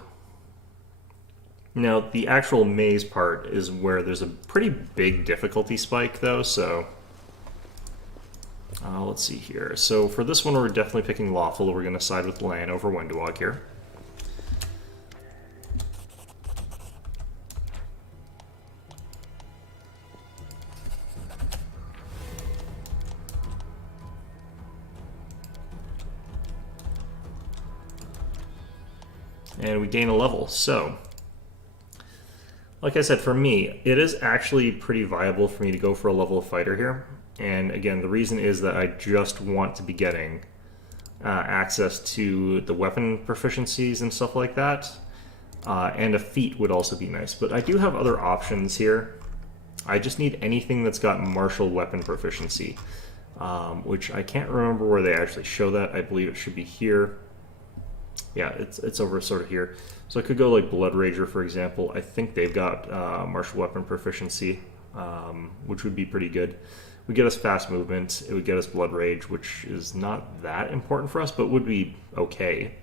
Now, the actual maze part is where there's a pretty big difficulty spike, though, so... let's see here. So for this one, we're definitely picking Lawful. We're going to side with Lan over Wendewog here. And we gain a level. So, like I said, for me, it is actually pretty viable for me to go for a level of fighter here. And again, the reason is that I just want to be getting access to the weapon proficiencies and stuff like that. And a feat would also be nice. But I do have other options here. I just need anything that's got martial weapon proficiency, which I can't remember where they actually show that. I believe it should be here. Yeah, it's over sort of here. So I could go like Blood Rager, for example. I think they've got martial weapon proficiency, which would be pretty good. It would get us fast movement. It would get us Blood Rage, which is not that important for us, but would be okay.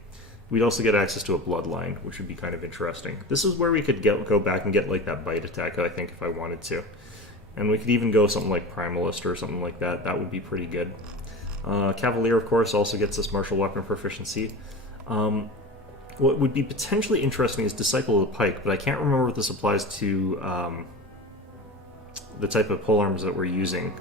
We'd also get access to a Bloodline, which would be kind of interesting. This is where we could go back and get like that bite attack, I think, if I wanted to. And we could even go something like Primalist or something like that. That would be pretty good. Cavalier, of course, also gets us martial weapon proficiency. What would be potentially interesting is Disciple of the Pike, but I can't remember if this applies to the type of polearms that we're using.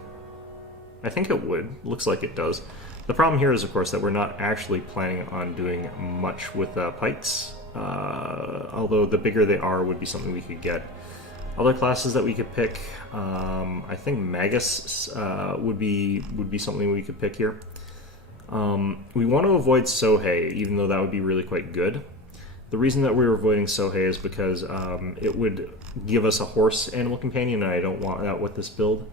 I think it would. Looks like it does. The problem here is, of course, that we're not actually planning on doing much with pikes, although the bigger they are would be something we could get. Other classes that we could pick, I think Magus would be something we could pick here. We want to avoid Sohei, even though that would be really quite good. The reason that we're avoiding Sohei is because it would give us a horse animal companion, and I don't want that with this build.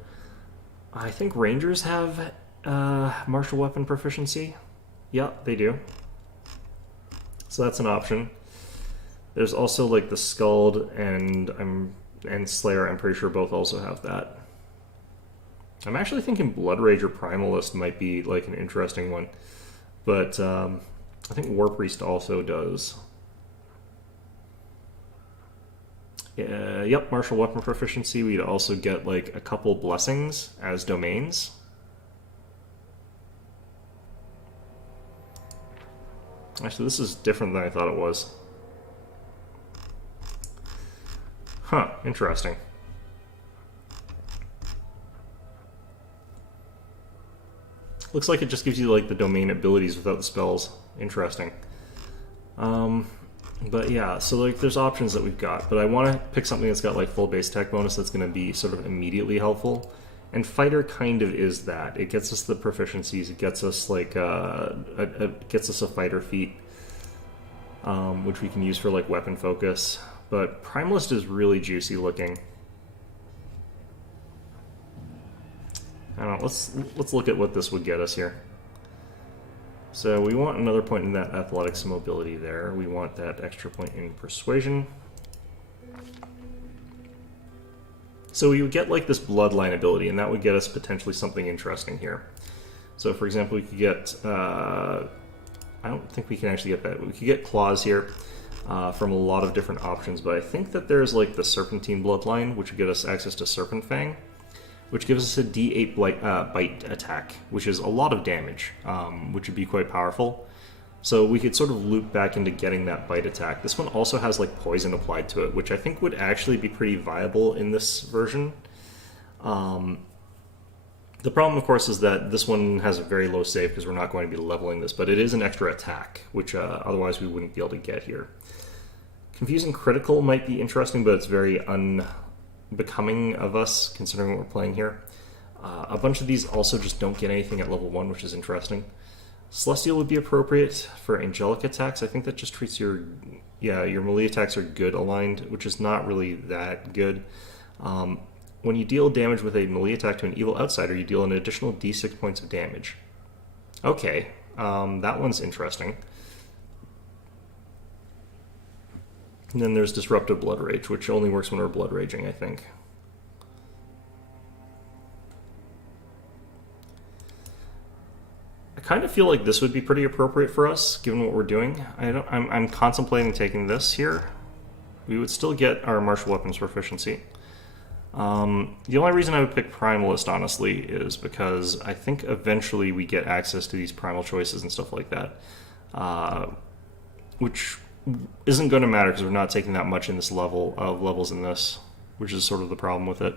I think Rangers have martial weapon proficiency. Yeah, they do. So that's an option. There's also like the Skald and Slayer, I'm pretty sure both also have that. I'm actually thinking Blood Rage or Primalist might be like an interesting one, but I think War Priest also does. Yep, martial weapon proficiency. We'd also get like a couple blessings as domains. Actually, this is different than I thought it was. Huh, interesting. Looks like it just gives you like the domain abilities without the spells. Interesting. But yeah, so like there's options that we've got, but I want to pick something that's got like full base tech bonus that's going to be sort of immediately helpful. And fighter kind of is that. It gets us the proficiencies. It gets us like gets us a fighter feat, which we can use for like weapon focus. But Primalist is really juicy looking. I don't know. Let's look at what this would get us here. So we want another point in that athletics and mobility there. We want that extra point in persuasion. So we would get like this bloodline ability, and that would get us potentially something interesting here. So for example, we could get, I don't think we can actually get that. We could get claws here from a lot of different options, but I think that there's like the Serpentine bloodline, which would get us access to Serpent Fang, which gives us a D8 bite attack, which is a lot of damage, which would be quite powerful. So we could sort of loop back into getting that bite attack. This one also has like poison applied to it, which I think would actually be pretty viable in this version. The problem, of course, is that this one has a very low save because we're not going to be leveling this, but it is an extra attack, which otherwise we wouldn't be able to get here. Confusing Critical might be interesting, but it's very unbecoming of us considering what we're playing here. A bunch of these also just don't get anything at level 1, which is interesting. Celestial would be appropriate for angelic attacks. I think that just treats your melee attacks are good aligned, which is not really that good. When you deal damage with a melee attack to an evil outsider, you deal an additional d6 points of damage. Okay, that one's interesting. And then there's Disruptive Blood Rage, which only works when we're Blood Raging, I think. I kind of feel like this would be pretty appropriate for us, given what we're doing. I'm contemplating taking this here. We would still get our martial weapons proficiency. The only reason I would pick Primalist, honestly, is because I think eventually we get access to these primal choices and stuff like that, which isn't going to matter because we're not taking that much in this level of levels in this, which is sort of the problem with it.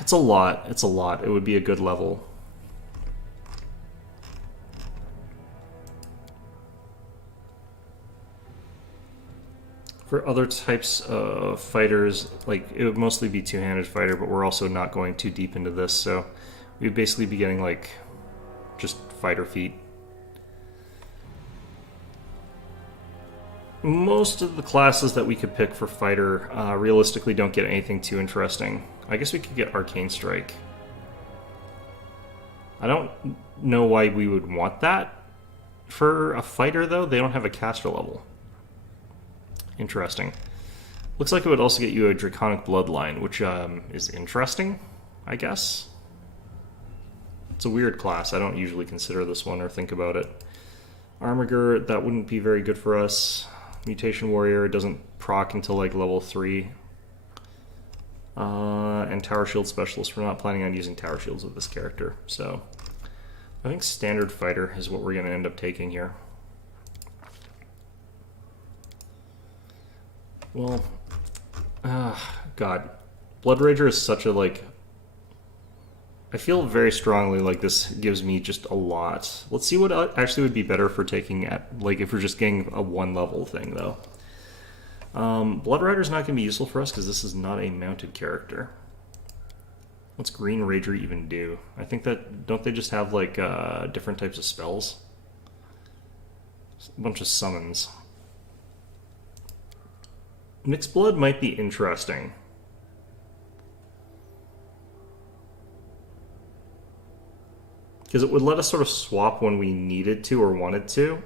It's a lot. It's a lot. It would be a good level. For other types of fighters, like, it would mostly be two-handed fighter, but we're also not going too deep into this, so we'd basically be getting, like, just fighter feet. Most of the classes that we could pick for fighter realistically don't get anything too interesting. I guess we could get Arcane Strike. I don't know why we would want that for a fighter, though. They don't have a caster level. Interesting. Looks like it would also get you a Draconic Bloodline, which is interesting, I guess. It's a weird class. I don't usually consider this one or think about it. Armiger, that wouldn't be very good for us. Mutation Warrior doesn't proc until like level 3. And Tower Shield Specialist. We're not planning on using Tower Shields with this character, so I think Standard Fighter is what we're going to end up taking here. Well, God. Blood Rager is such a, like... I feel very strongly like this gives me just a lot. Let's see what actually would be better for taking at, like, if we're just getting a one-level thing, though. Blood Rider's not going to be useful for us because this is not a mounted character. What's Green Rager even do? I think that... Don't they just have, like, different types of spells? A bunch of summons. Mixed Blood might be interesting. Because it would let us sort of swap when we needed to or wanted to.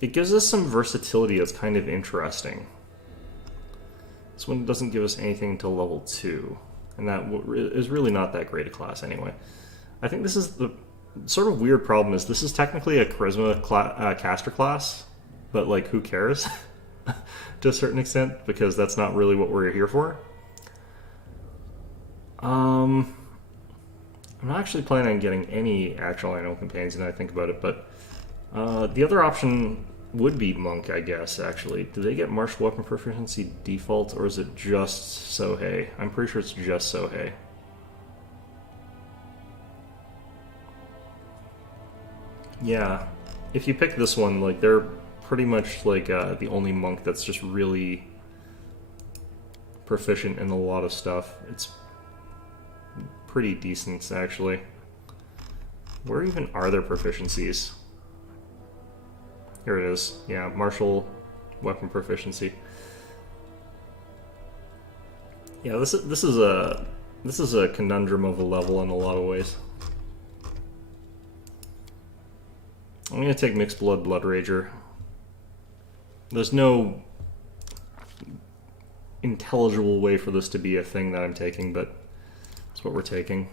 It gives us some versatility that's kind of interesting. This one doesn't give us anything until level 2. And that is really not that great a class anyway. I think this is the sort of weird problem is this is technically a Charisma caster class. But, like, who cares? To a certain extent, because that's not really what we're here for. I'm not actually planning on getting any actual animal companions now I think about it, but the other option would be monk, I guess, actually. Do they get martial weapon proficiency default, or is it just Sohei? I'm pretty sure it's just Sohei. Yeah, if you pick this one, like, they're pretty much like the only monk that's just really proficient in a lot of stuff. It's pretty decent, actually. Where even are their proficiencies? Here it is. Yeah, martial weapon proficiency. Yeah, this is a conundrum of a level in a lot of ways. I'm gonna take Mixed Blood Blood Rager. There's no intelligible way for this to be a thing that I'm taking, but that's what we're taking.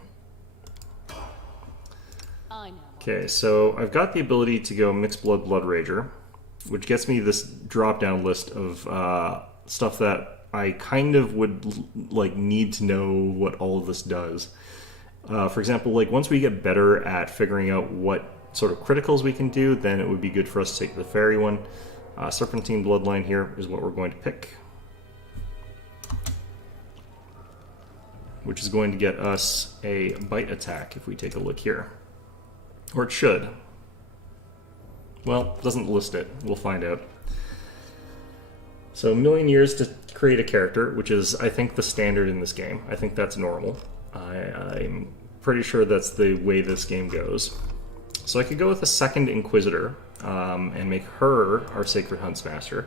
Okay, so I've got the ability to go Mixed Blood Blood Rager, which gets me this drop-down list of stuff that I kind of would like need to know what all of this does. For example, like once we get better at figuring out what sort of criticals we can do, then it would be good for us to take the fairy one. Serpentine Bloodline here is what we're going to pick, which is going to get us a bite attack if we take a look here. Or it should. Well, it doesn't list it. We'll find out. So, 1,000,000 years to create a character, which is, I think, the standard in this game. I think that's normal. I'm pretty sure that's the way this game goes. So I could go with a second Inquisitor and make her our Sacred Huntsmaster.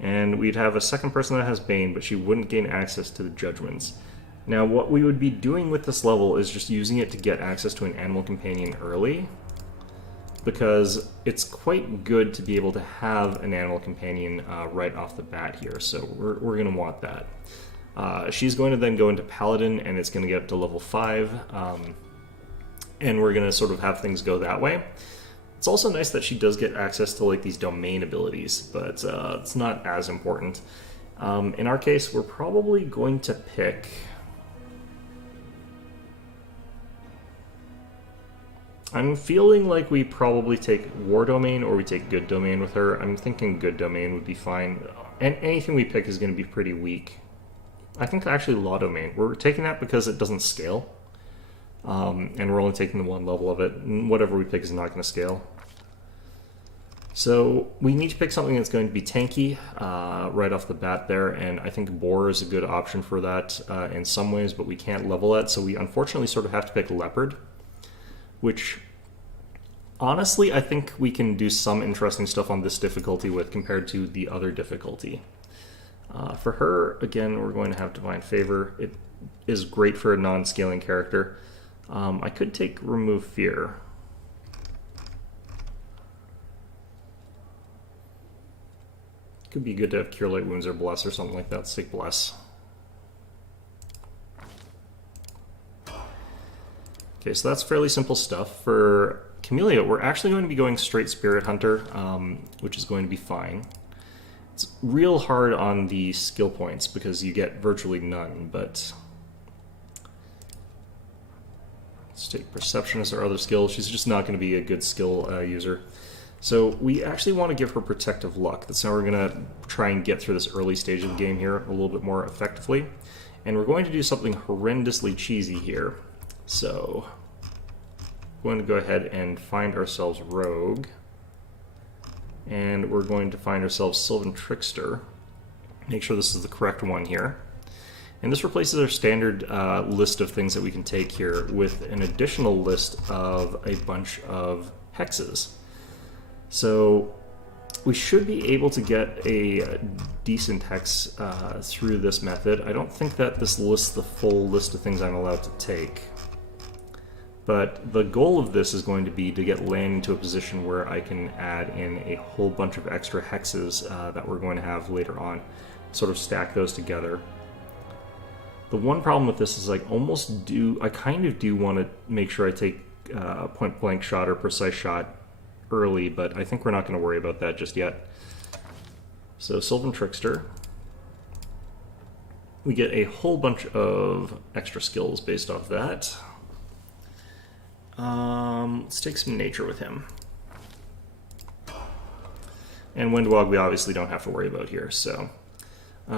And we'd have a second person that has Bane, but she wouldn't gain access to the Judgments. Now, what we would be doing with this level is just using it to get access to an animal companion early, because it's quite good to be able to have an animal companion right off the bat here, so we're going to want that. She's going to then go into Paladin, and it's going to get up to level 5, and we're going to sort of have things go that way. It's also nice that she does get access to like these domain abilities, but it's not as important. In our case, we're probably going to pick... I'm feeling like we probably take War Domain or we take Good Domain with her. I'm thinking Good Domain would be fine. And anything we pick is going to be pretty weak. I think actually Law Domain. We're taking that because it doesn't scale. And we're only taking the one level of it. And whatever we pick is not going to scale. So we need to pick something that's going to be tanky right off the bat there. And I think Boar is a good option for that in some ways, but we can't level that. So we unfortunately sort of have to pick Leopard, which honestly I think we can do some interesting stuff on this difficulty with compared to the other difficulty. For her, again, we're going to have Divine Favor. It is great for a non-scaling character. I could take Remove Fear. Could be good to have Cure Light Wounds or Bless or something like that. Let's take Bless. Okay, so that's fairly simple stuff. For Camellia, we're actually going to be going straight Spirit Hunter, which is going to be fine. It's real hard on the skill points because you get virtually none, but... Let's take Perception as our other skill. She's just not going to be a good skill user. So we actually want to give her Protective Luck. That's how we're going to try and get through this early stage of the game here a little bit more effectively. And we're going to do something horrendously cheesy here. So, we're going to go ahead and find ourselves Rogue, and we're going to find ourselves Sylvan Trickster. Make sure this is the correct one here. And this replaces our standard list of things that we can take here with an additional list of a bunch of hexes. So, we should be able to get a decent hex through this method. I don't think that this lists the full list of things I'm allowed to take. But the goal of this is going to be to get land into a position where I can add in a whole bunch of extra hexes that we're going to have later on. Sort of stack those together. The one problem with this is I kind of do want to make sure I take point blank shot or precise shot early, but I think we're not going to worry about that just yet. So Sylvan Trickster. We get a whole bunch of extra skills based off that. Let's take some nature with him. And Windwog we obviously don't have to worry about here, so...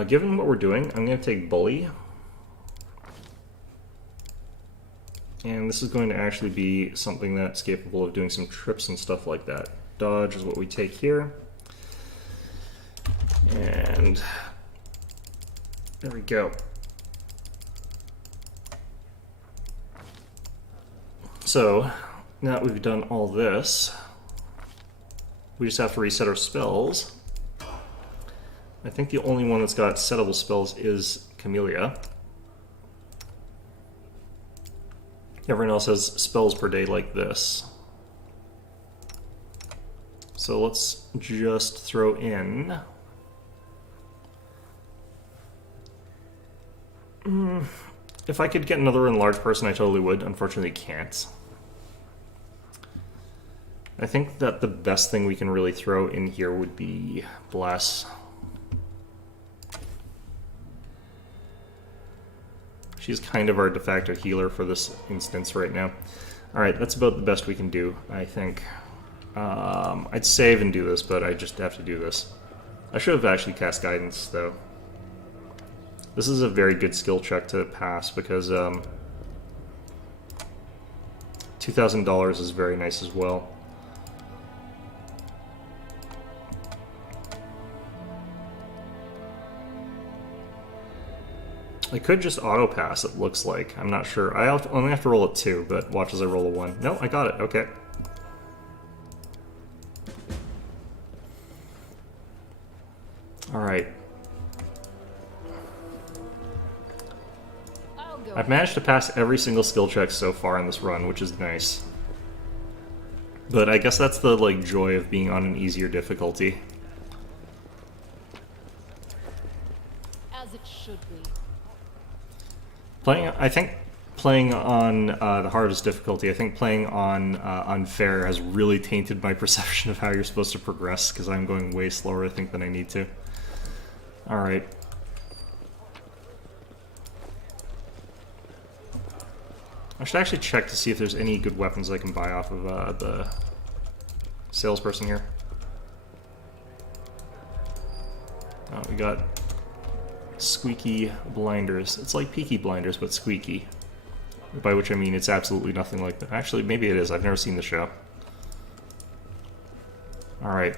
given what we're doing, I'm going to take Bully. And this is going to actually be something that's capable of doing some trips and stuff like that. Dodge is what we take here. And there we go. So, now that we've done all this, we just have to reset our spells. I think the only one that's got settable spells is Camellia. Everyone else has spells per day like this. So let's just throw in... If I could get another enlarged person, I totally would. Unfortunately, can't. I think that the best thing we can really throw in here would be Bless. She's kind of our de facto healer for this instance right now. Alright, that's about the best we can do, I think. I'd save and do this, but I just have to do this. I should have actually cast Guidance, though. This is a very good skill check to pass, because $2,000 is very nice as well. I could just auto-pass, it looks like. I'm not sure. I only have to roll a 2, but watch as I roll a 1. No, I got it. Okay. Alright. I've managed to pass every single skill check so far in this run, which is nice. But I guess that's the, like, joy of being on an easier difficulty. As it should be. I think playing on the hardest difficulty, I think playing on unfair has really tainted my perception of how you're supposed to progress, because I'm going way slower, I think, than I need to. Alright. I should actually check to see if there's any good weapons I can buy off of the salesperson here. Oh, we got squeaky blinders. It's like Peaky Blinders, but squeaky. By which I mean it's absolutely nothing like that. Actually, maybe it is. I've never seen the show. Alright.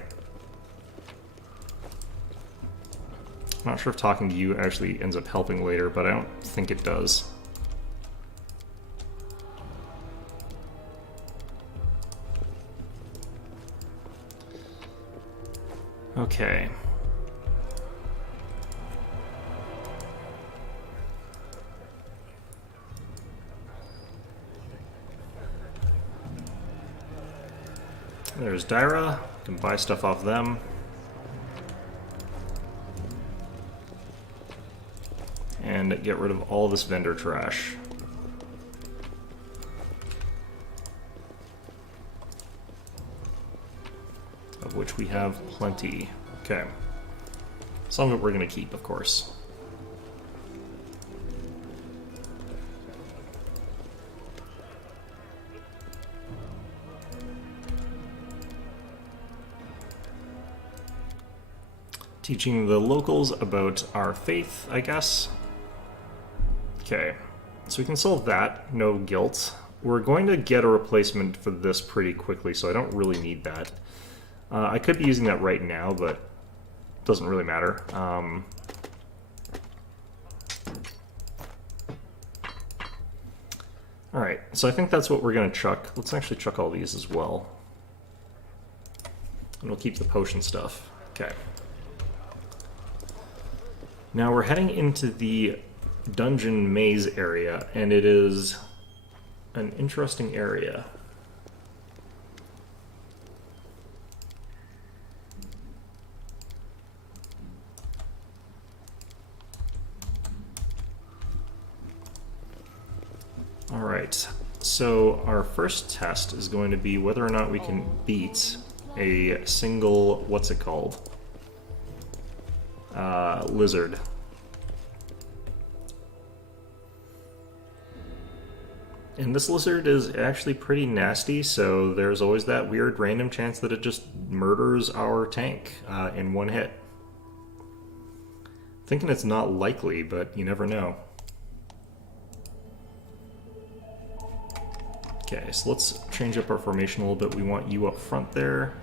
I'm not sure if talking to you actually ends up helping later, but I don't think it does. Okay. There's Dyra. Can buy stuff off them. And get rid of all this vendor trash. Of which we have plenty. Okay. Some of it we're going to keep, of course. Teaching the locals about our faith, I guess. Okay, so we can solve that, no guilt. We're going to get a replacement for this pretty quickly, so I don't really need that. I could be using that right now, but it doesn't really matter. Alright, so I think that's what we're going to chuck. Let's actually chuck all these as well. And we'll keep the potion stuff. Okay. Now we're heading into the dungeon maze area, and it is an interesting area. Alright, so our first test is going to be whether or not we can beat a single, what's it called? Lizard. And this lizard is actually pretty nasty, so there's always that weird random chance that it just murders our tank in one hit. Thinking it's not likely, but you never know. Okay, so let's change up our formation a little bit. We want you up front there.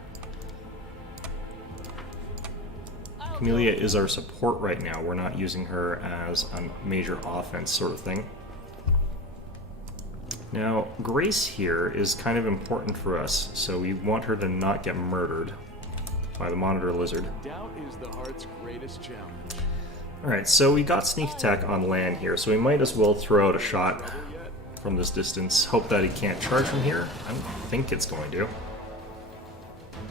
Camellia is our support right now. We're not using her as a major offense sort of thing. Now, Grace here is kind of important for us, so we want her to not get murdered by the Monitor Lizard. Doubt is the heart's greatest challenge. Alright, so we got sneak attack on land here, so we might as well throw out a shot from this distance. Hope that he can't charge from here. I don't think it's going to.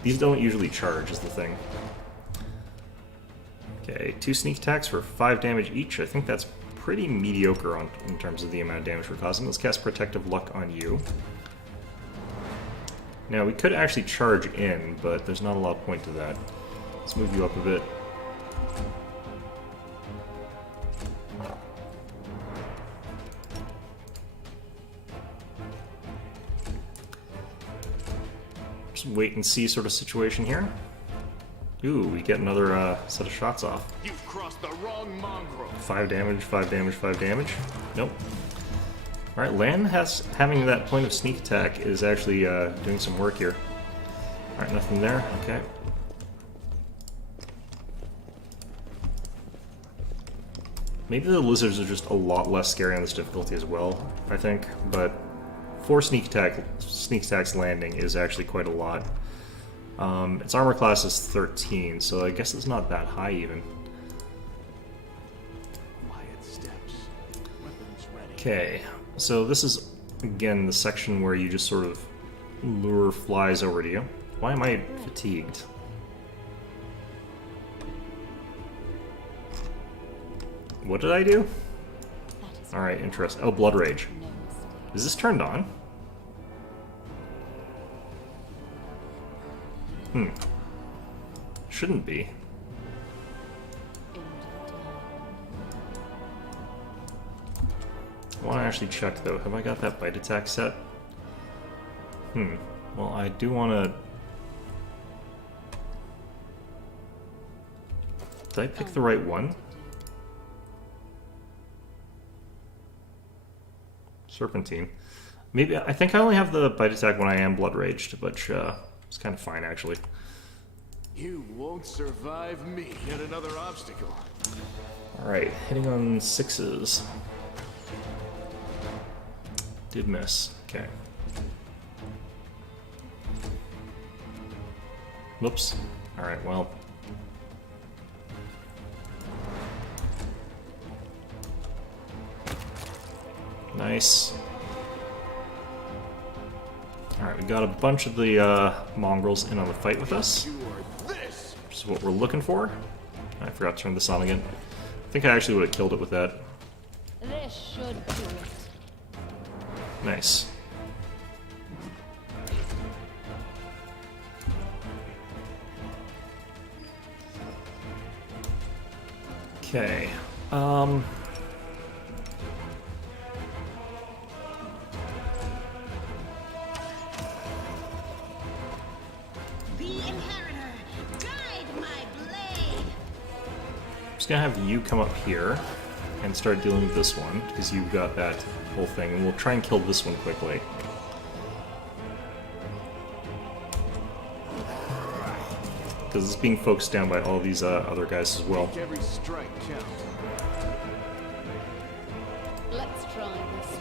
These don't usually charge, is the thing. Okay, 2 sneak attacks for 5 damage each. I think that's pretty mediocre in terms of the amount of damage we're causing. Let's cast Protective Luck on you. Now, we could actually charge in, but there's not a lot of point to that. Let's move you up a bit. Just wait and see sort of situation here. Ooh, we get another set of shots off. You've crossed the wrong mongrel. 5 damage, 5 damage, 5 damage. Nope. Alright, Lan having that point of sneak attack is actually doing some work here. Alright, nothing there. Okay. Maybe the lizards are just a lot less scary on this difficulty as well, I think. But 4 sneak attacks landing is actually quite a lot. Its armor class is 13, so I guess it's not that high even. Quiet steps. Weapons ready. Okay, so this is again the section where you just sort of lure flies over to you. Why am I fatigued? What did I do? Alright, interesting. Oh, Blood Rage. Is this turned on? Shouldn't be. I want to actually check though. Have I got that bite attack set? Well, I do want to... Did I pick the right one? Serpentine. Maybe, I think I only have the bite attack when I am blood raged, but it's kind of fine actually. You won't survive me. Yet another obstacle. Alright, hitting on 6s. Did miss. Okay. Whoops. Alright, well. Nice. Alright, we got a bunch of the mongrels in on the fight with us. Which is what we're looking for. I forgot to turn this on again. I think I actually would have killed it with that. This should do it. Nice. Okay. Just gonna have you come up here and start dealing with this one, because you've got that whole thing, and we'll try and kill this one quickly. Because it's being focused down by all these other guys as well. Make every strike count. Let's try this.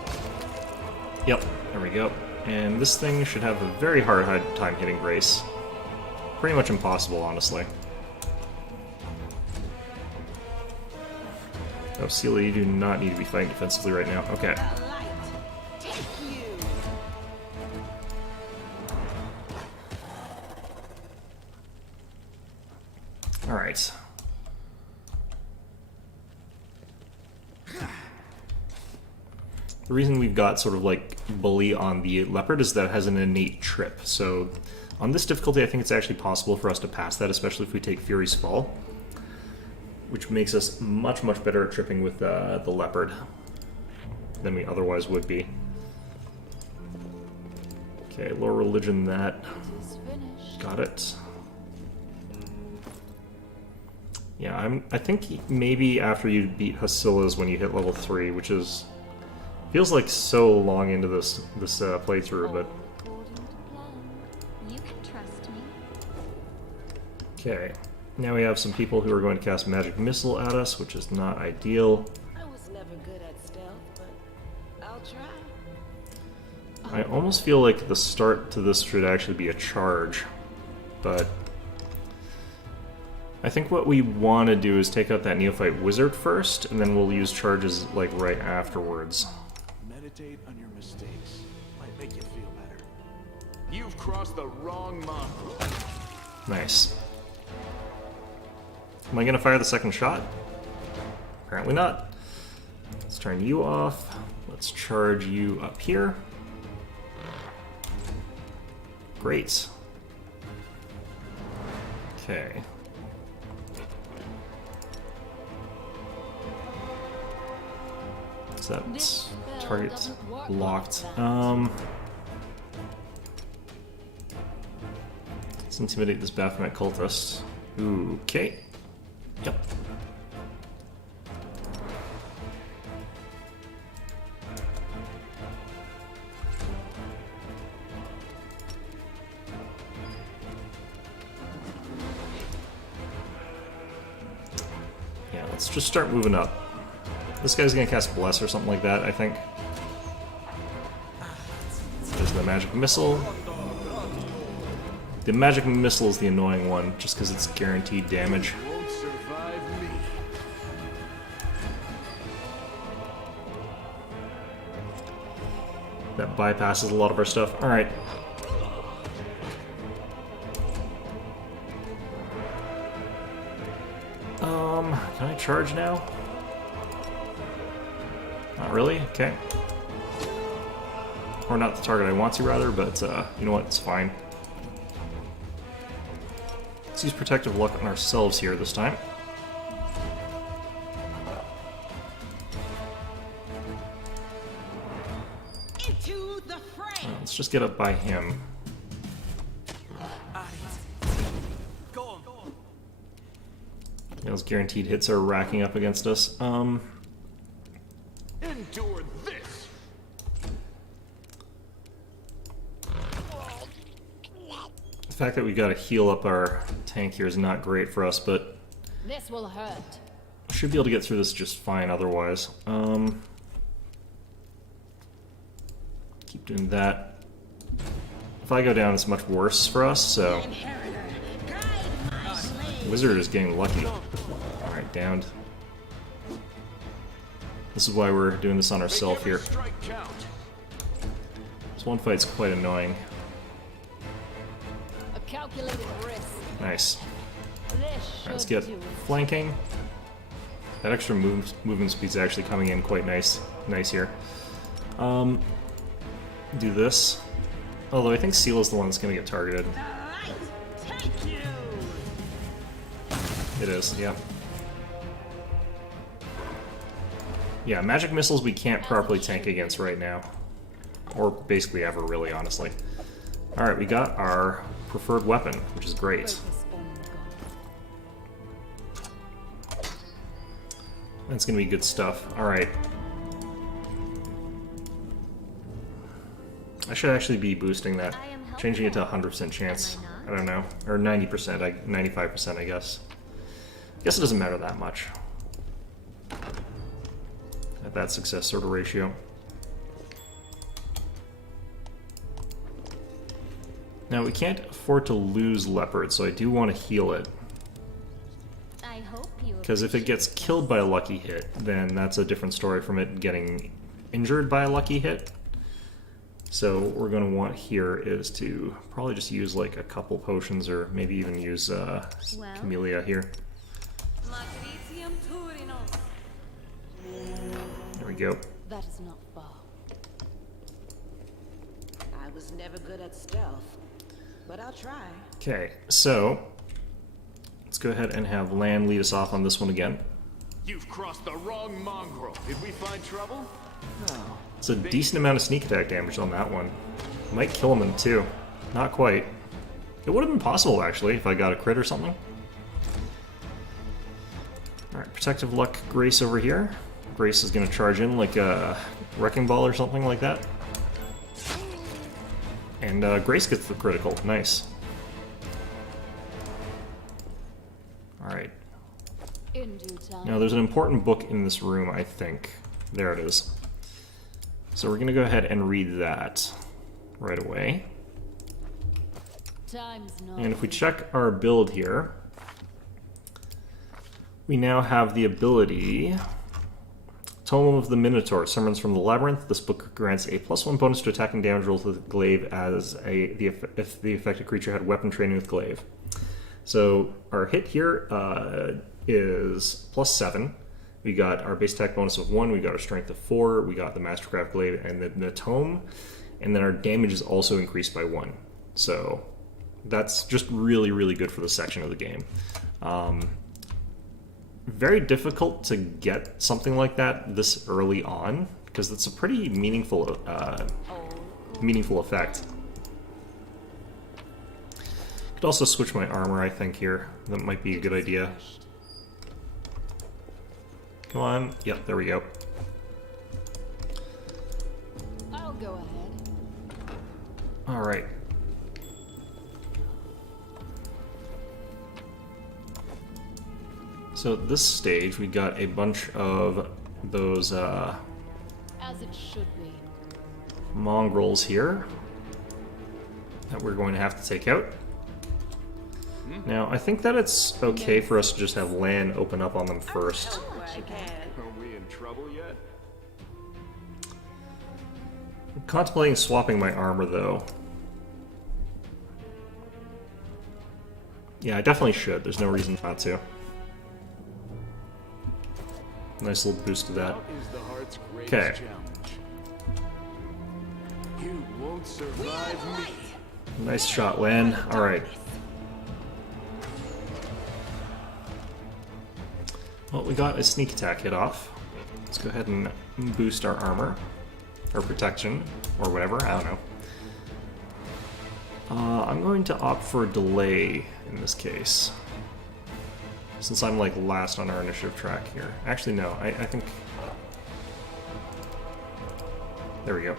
Yep, there we go. And this thing should have a very hard time hitting Grace. Pretty much impossible, honestly. Oh, Celia, you do not need to be fighting defensively right now. Okay. Alright. The reason we've got sort of like bully on the leopard is that it has an innate trip. So on this difficulty, I think it's actually possible for us to pass that, especially if we take Fury's Fall, which makes us much, much better at tripping with the leopard than we otherwise would be. Okay, lower religion that. It is finished. Got it. Yeah, I think maybe after you beat Hasilla is when you hit level 3, which is feels like so long into this playthrough, but According to plan. You can trust me. okay. Now we have some people who are going to cast Magic Missile at us, which is not ideal. I was never good at stealth, but I'll try. I almost feel like the start to this should actually be a charge, but I think what we want to do is take out that Neophyte Wizard first, and then we'll use charges like right afterwards. Meditate on your mistakes. Might make you feel better. You've crossed the wrong mongrel. Nice. Am I going to fire the second shot? Apparently not. Let's turn you off. Let's charge you up here. Great. Okay. Is that target locked? Let's intimidate this Baphomet cultist. Okay. Yep. Yeah, let's just start moving up. This guy's gonna cast Bless or something like that, I think. There's the Magic Missile. The Magic Missile is the annoying one, just because it's guaranteed damage. Won't survive me. That bypasses a lot of our stuff. Alright. Can I charge now? Not really? Okay. Or not the target I want to, rather, but you know what? It's fine. Let's use Protective Luck on ourselves here this time. Into the fray. Let's just get up by him. Those guaranteed hits are racking up against us. Endure this. The fact that we got to heal up our tank here is not great for us, but This will hurt. should be able to get through this just fine otherwise. Keep doing that. If I go down, it's much worse for us, so... Wizard is getting lucky. Alright, downed. This is why we're doing this on ourselves here. Strike count. This one fight's quite annoying. A calculated risk. Nice. This Alright, let's should get do it. flanking. That extra movement speed's actually coming in quite nice here. Do this. Although I think Seal is the one that's going to get targeted. It is, yeah. Yeah, magic missiles we can't properly tank against right now. Or basically ever, really, honestly. Alright, we got our preferred weapon, which is great. Focus on the goal. That's gonna be good stuff. Alright. I should actually be boosting that. Changing it to 100% chance. I don't know. Or 90%, 95%, I guess. Guess it doesn't matter that much. At that success sort of ratio. Now, we can't afford to lose Leopard, so I do want to heal it. I hope you. Because if it gets killed by a lucky hit, then that's a different story from it getting injured by a lucky hit. So what we're going to want here is to probably just use like a couple potions, or maybe even use Camellia here. There we go. That is not far. I was never good at stealth, but I'll try. Okay, so let's go ahead and have Lan lead us off on this one again. You've crossed the wrong mongrel. Did we find trouble? It's a decent amount of sneak attack damage on that one. Might kill him in two. Not quite. It would have been possible, actually, if I got a crit or something. Alright, Protective Luck Grace over here. Grace is going to charge in like a Wrecking Ball or something like that. And Grace gets the critical. Nice. Alright. In due time. Now, there's an important book in this room, I think. There it is. So we're going to go ahead and read that right away. Time's not. And if we check our build here, we now have the ability... Tome of the Minotaur summons from the Labyrinth. This book grants a +1 bonus to attack and damage rolls with glaive if the affected creature had weapon training with glaive. So our hit here is +7. We got our base attack bonus of 1, we got our strength of 4, we got the Mastercraft glaive and the tome, and then our damage is also increased by 1. So that's just really, really good for this section of the game. Very difficult to get something like that this early on, because it's a pretty meaningful effect. Could also switch my armor, I think, here. That might be a good idea. Come on. Yep, there we go. I'll go ahead. Alright. So at this stage, we got a bunch of those As it should be. mongrels here that we're going to have to take out. Now, I think that it's okay for us to just have Lan open up on them first. Are we in trouble yet? I'm contemplating swapping my armor, though. Yeah, I definitely should. There's no reason not to. Nice little boost to that. What is the heart's greatest Okay. challenge? You won't survive me. Nice shot, Lan. Alright. Well, we got a sneak attack hit off. Let's go ahead and boost our armor. Or protection. Or whatever. I don't know. I'm going to opt for a delay in this case. Since I'm like last on our initiative track here. Actually, no. I think... There we go.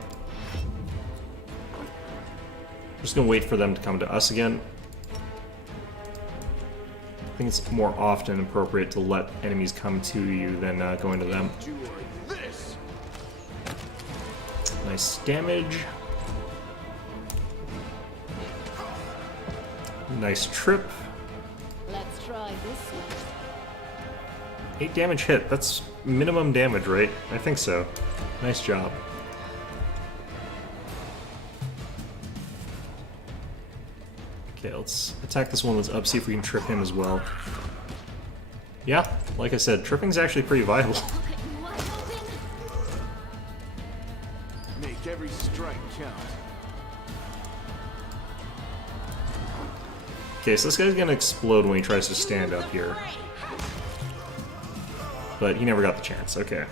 Just gonna wait for them to come to us again. I think it's more often appropriate to let enemies come to you than going to them. This. Nice damage. Nice trip. Let's try this one. 8 damage hit. That's minimum damage, right? I think so. Nice job. Okay, let's attack this one that's up, see if we can trip him as well. Yeah, like I said, tripping's actually pretty viable. Make every strike count. Okay, so this guy's gonna explode when he tries to stand up here. But he never got the chance, okay.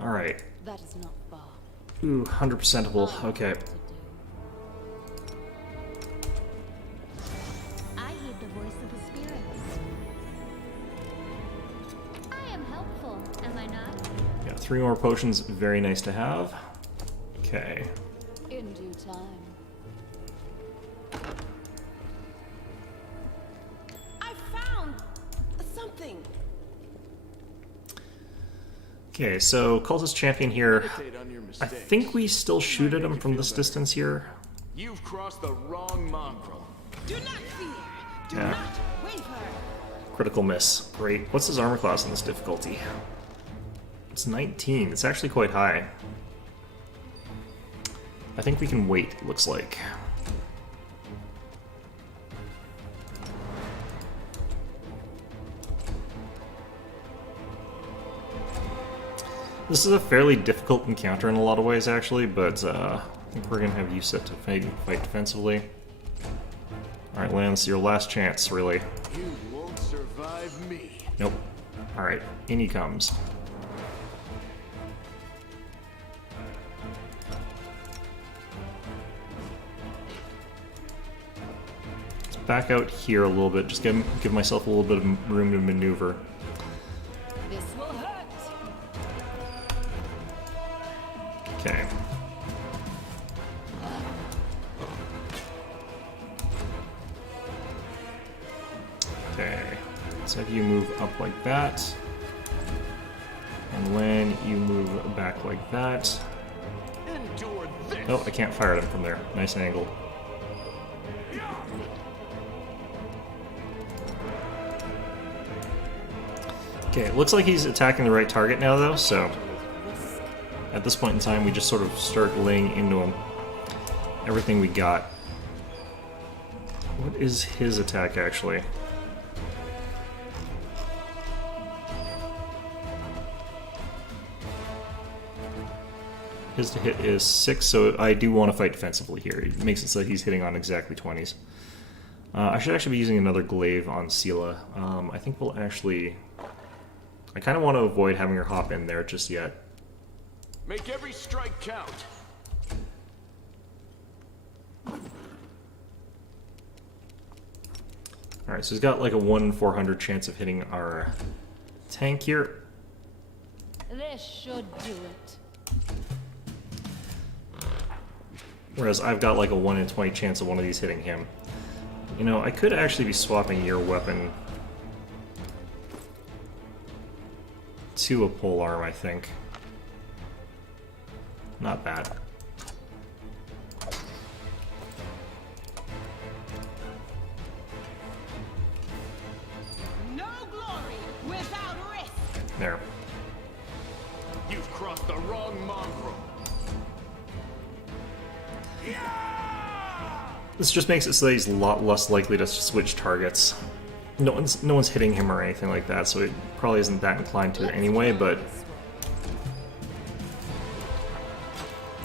Alright. That is not far. Ooh, 100%able, okay. I heed the voice of the spirits. I am helpful, am I not? Got 3 more potions, very nice to have. Okay. In due time. I found something. Okay, so Cultist Champion here. Meditate on your I mistakes. think we still shoot at him from this distance here. You've crossed the wrong mongrel. Do not fear. Do Yeah. not waver. Critical miss. Great. What's his armor class in this difficulty? It's 19. It's actually quite high. I think we can wait, it looks like. This is a fairly difficult encounter in a lot of ways, actually, but I think we're going to have use it to fight defensively. Alright, Alright, Lance, your last chance, really. You won't survive me. Nope. Alright, in he comes. Back out here a little bit, just give myself a little bit of room to maneuver. This will hurt. Okay. Okay. Let's have you move up like that. And Lan, you move back like that. Endure this. Oh, I can't fire at him from there. Nice angle. Okay, it looks like he's attacking the right target now, though, so at this point in time, we just sort of start laying into him everything we got. What is his attack, actually? His to hit is 6, so I do want to fight defensively here. It makes it so that he's hitting on exactly 20s. I should actually be using another glaive on Sela. I think we'll actually... I kind of want to avoid having her hop in there just yet. Make every strike count. Alright, so he's got like a 1 in 400 chance of hitting our tank here. This should do it. Whereas I've got like a 1 in 20 chance of one of these hitting him. You know, I could actually be swapping your weapon to a polearm, I think. Not bad. No glory without risk. There. You've crossed the wrong mongrel. This just makes it so that he's a lot less likely to switch targets. No one's hitting him or anything like that, so he probably isn't that inclined to it anyway, but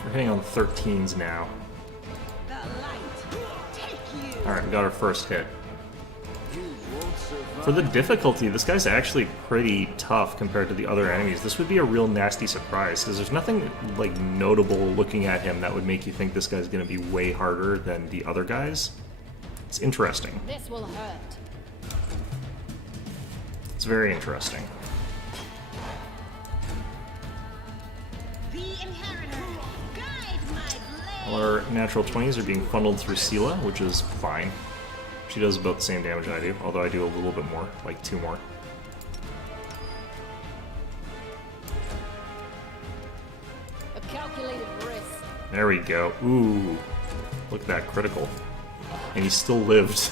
we're hitting on 13s now. Alright, we got our first hit. For the difficulty, this guy's actually pretty tough compared to the other enemies. This would be a real nasty surprise, because there's nothing like notable looking at him that would make you think this guy's going to be way harder than the other guys. It's interesting. This will hurt. It's very interesting. The inheritor, guide my blade. All our natural 20s are being funneled through Sela, which is fine. She does about the same damage I do, although I do a little bit more, like 2 more. A calculated risk. There we go. Ooh, look at that critical. And he still lived.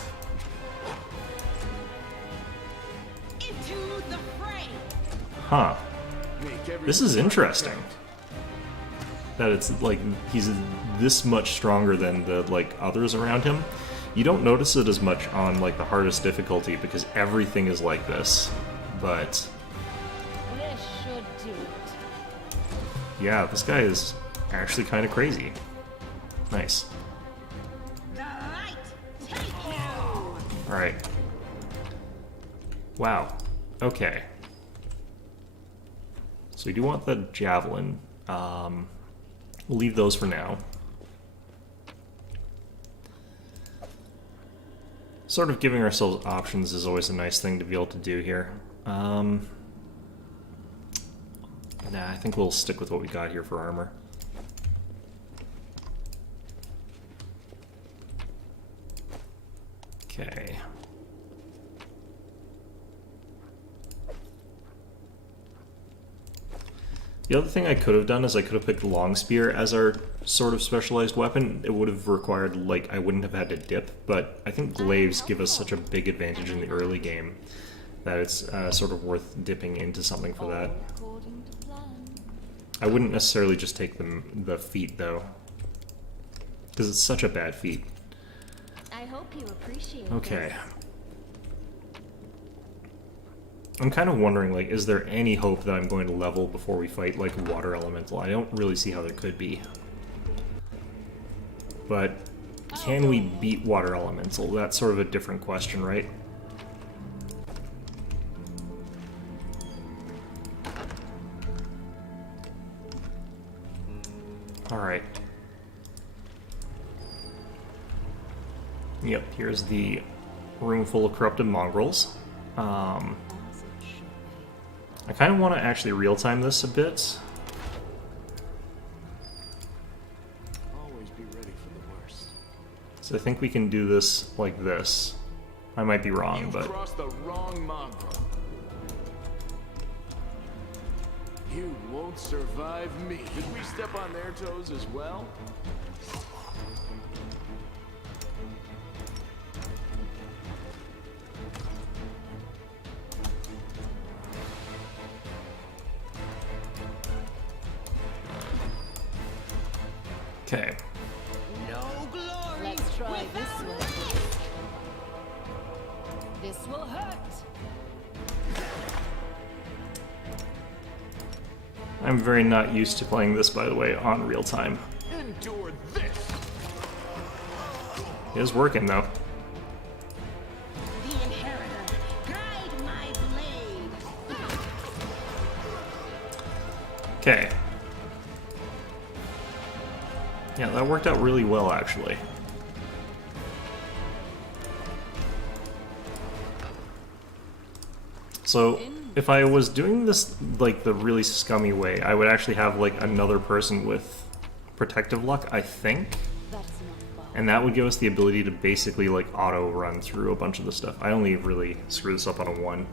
Into the fray. Huh. Make every This is strike interesting. count. That it's like he's this much stronger than the like others around him. You don't notice it as much on like the hardest difficulty because everything is like this. But This should do it. yeah, this guy is actually kind of crazy. Nice. The light, take you. Alright. Wow. Okay. So we do want the javelin. We'll leave those for now. Sort of giving ourselves options is always a nice thing to be able to do here. Nah, I think we'll stick with what we got here for armor. Okay. The other thing I could have done is I could have picked Long Spear as our sort of specialized weapon. It would have required, like, I wouldn't have had to dip, but I think glaives give us such a big advantage in the early game that it's sort of worth dipping into something for that. According to plan. I wouldn't necessarily just take the feat, though, because it's such a bad feat. I hope you appreciate Okay. this. I'm kind of wondering, like, is there any hope that I'm going to level before we fight, like, Water Elemental? I don't really see how there could be. But can we beat Water Elemental? That's sort of a different question, right? Alright. Yep, here's the room full of corrupted mongrels. I kind of want to actually real-time this a bit. Always be ready for the worst. So I think we can do this like this. I might be wrong, You've but... crossed the wrong mongrel. You won't survive me. Did we step on their toes as well? Okay. No glory. Let's try this one. This will hurt. I'm very not used to playing this, by the way, on real time. Endure this. It is working, though. The inheritor, guide my blade. Okay. Yeah, that worked out really well, actually. So, if I was doing this, like, the really scummy way, I would actually have, like, another person with protective luck, I think. That's not fun. And that would give us the ability to basically, like, auto-run through a bunch of the stuff. I only really screw this up on a 1.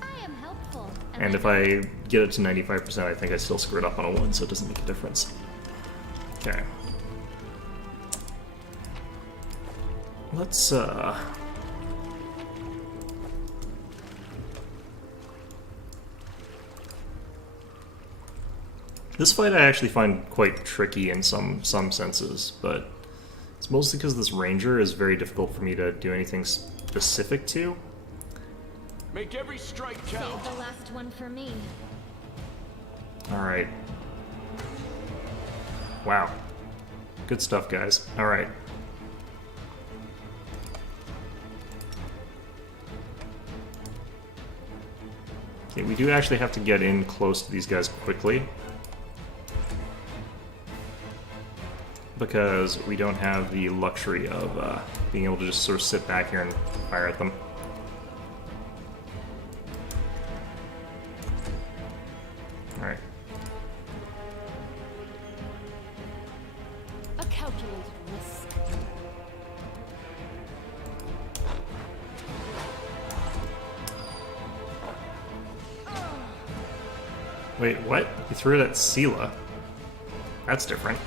I am helpful. And if I get it to 95%, I think I still screw it up on a 1, so it doesn't make a difference. Okay. Let's, This fight I actually find quite tricky in some senses, but it's mostly because this ranger is very difficult for me to do anything specific to. Make every strike count. Save the last one for me. Alright. Wow. Good stuff, guys. Alright. Okay, we do actually have to get in close to these guys quickly, because we don't have the luxury of being able to just sort of sit back here and fire at them. Alright. A calculated risk. Wait, what? You threw it at Sela? That's different.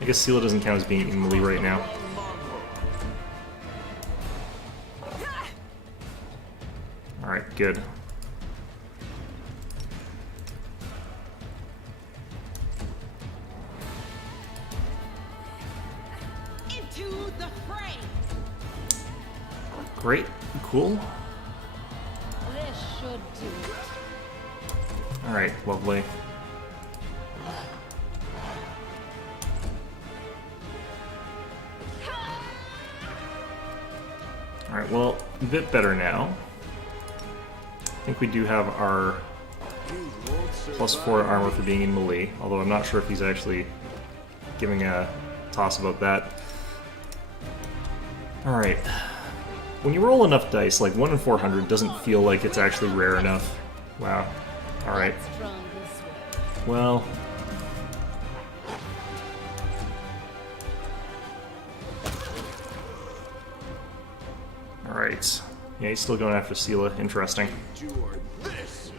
I guess Sela doesn't count as being in melee right now. Alright, good. Into the fray. Great, cool. This should do it. Alright, lovely. Alright, well, a bit better now. I think we do have our +4 armor for being in melee, although I'm not sure if he's actually giving a toss about that. Alright. When you roll enough dice, like 1 in 400 doesn't feel like it's actually rare enough. Wow. Alright. Let's try this one. Well... Alright. Yeah, he's still going after Sela. Interesting. Endure this.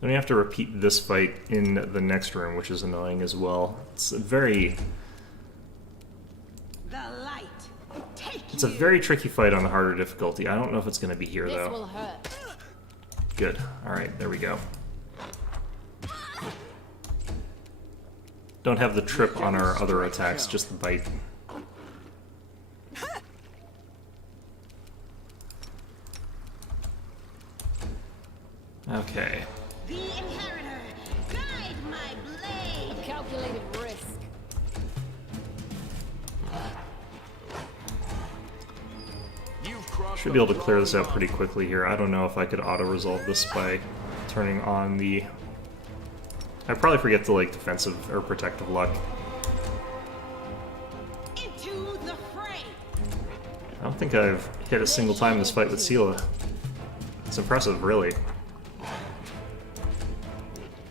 Then we have to repeat this fight in the next room, which is annoying as well. It's a very... The light. Take It's a very tricky fight on the harder difficulty. I don't know if it's going to be here, This though. will hurt. Good. Alright, there we go. Don't have the trip on our other attacks, just the bite. Okay. the inheritor. Guide Should be able to clear this out pretty quickly here. I don't know if I could auto-resolve this by turning on the... I'd probably forget to, like, defensive or protective luck. Into the fray. I don't think I've hit a single time in this fight with Sela. It's impressive, really.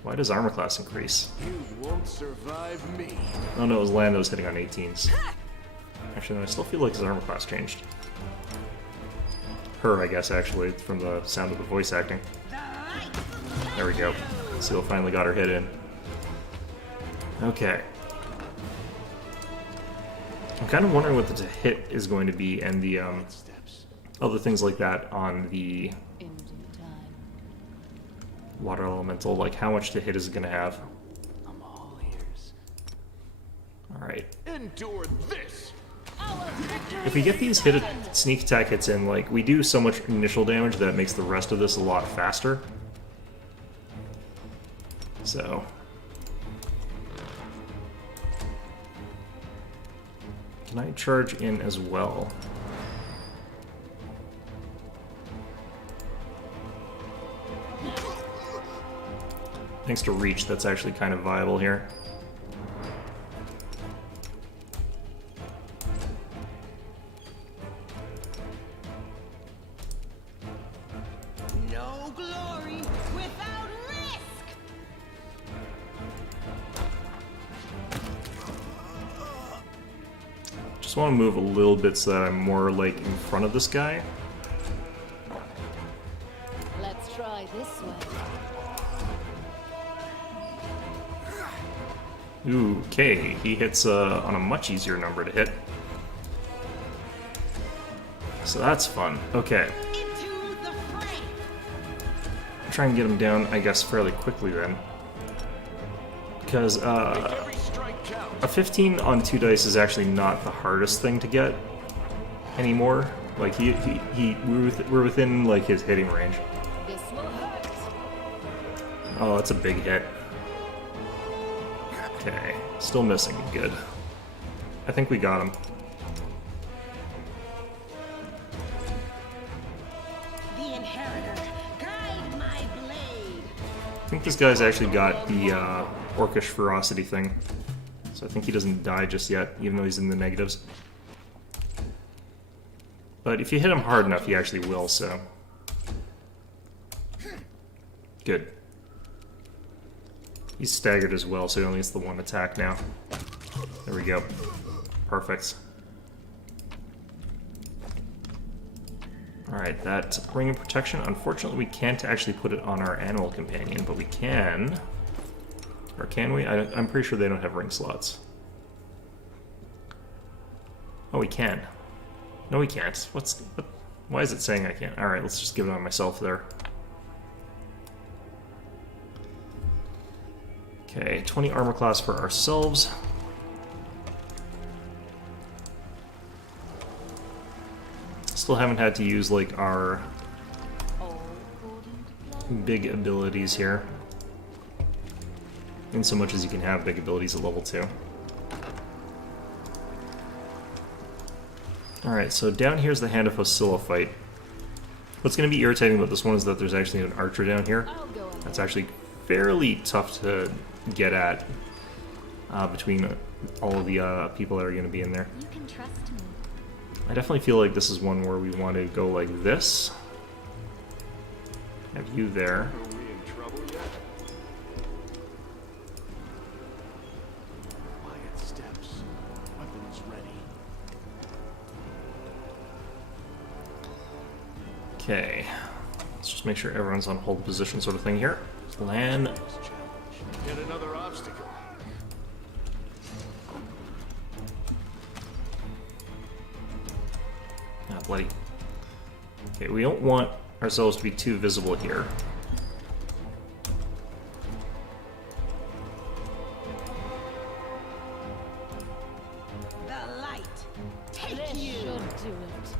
Why does armor class increase? You won't survive me. Oh no, it was Lando's hitting on 18s. Actually, no, I still feel like his armor class changed. Her, I guess, actually, from the sound of the voice acting. There we go. Seal finally got her hit in. Okay. I'm kind of wondering what the hit is going to be and the other things like that on the In due time. water elemental. Like, how much to hit is it going to have? I'm all ears. Alright. Endure this. If we get these sneak attack hits in, like, we do so much initial damage that makes the rest of this a lot faster. So... Can I charge in as well? Thanks to reach, that's actually kind of viable here. No glory without risk. Just want to move a little bit so that I'm more, like, in front of this guy. Let's try this way. Ooh, okay, he hits on a much easier number to hit. So that's fun. Okay. Into the fray. Try and get him down, I guess, fairly quickly then. Because Every strike counts. a 15 on 2 dice is actually not the hardest thing to get anymore. Like, we're within, like, his hitting range. This will hurt. Oh, that's a big hit. Okay, still missing. Good. I think we got him. The inheritor, guide my blade. I think this guy's actually got the orcish ferocity thing. So I think he doesn't die just yet, even though he's in the negatives. But if you hit him hard enough, he actually will, so... Good. He's staggered as well, so he only gets the one attack now. There we go. Perfect. Alright, that ring of protection. Unfortunately, we can't actually put it on our animal companion, but we can... Or can we? I'm pretty sure they don't have ring slots. Oh, we can. No, we can't. What? Why is it saying I can't? Alright, let's just give it on myself there. Okay, 20 armor class for ourselves. Still haven't had to use, like, our big abilities here. In so much as you can have big abilities at level 2. Alright, so down here's the Hand of Hosilla fight. What's going to be irritating about this one is that there's actually an archer down here. That's actually fairly tough to get at between all of the people that are going to be in there. You can trust me. I definitely feel like this is one where we want to go like this. Have you there. Are we in trouble yet? Quiet steps. Weapons ready. Okay. Let's just make sure everyone's on hold position sort of thing here. Land. Yet another obstacle. Ah, bloody. Okay, we don't want ourselves to be too visible here. The light. Take This you. should do it.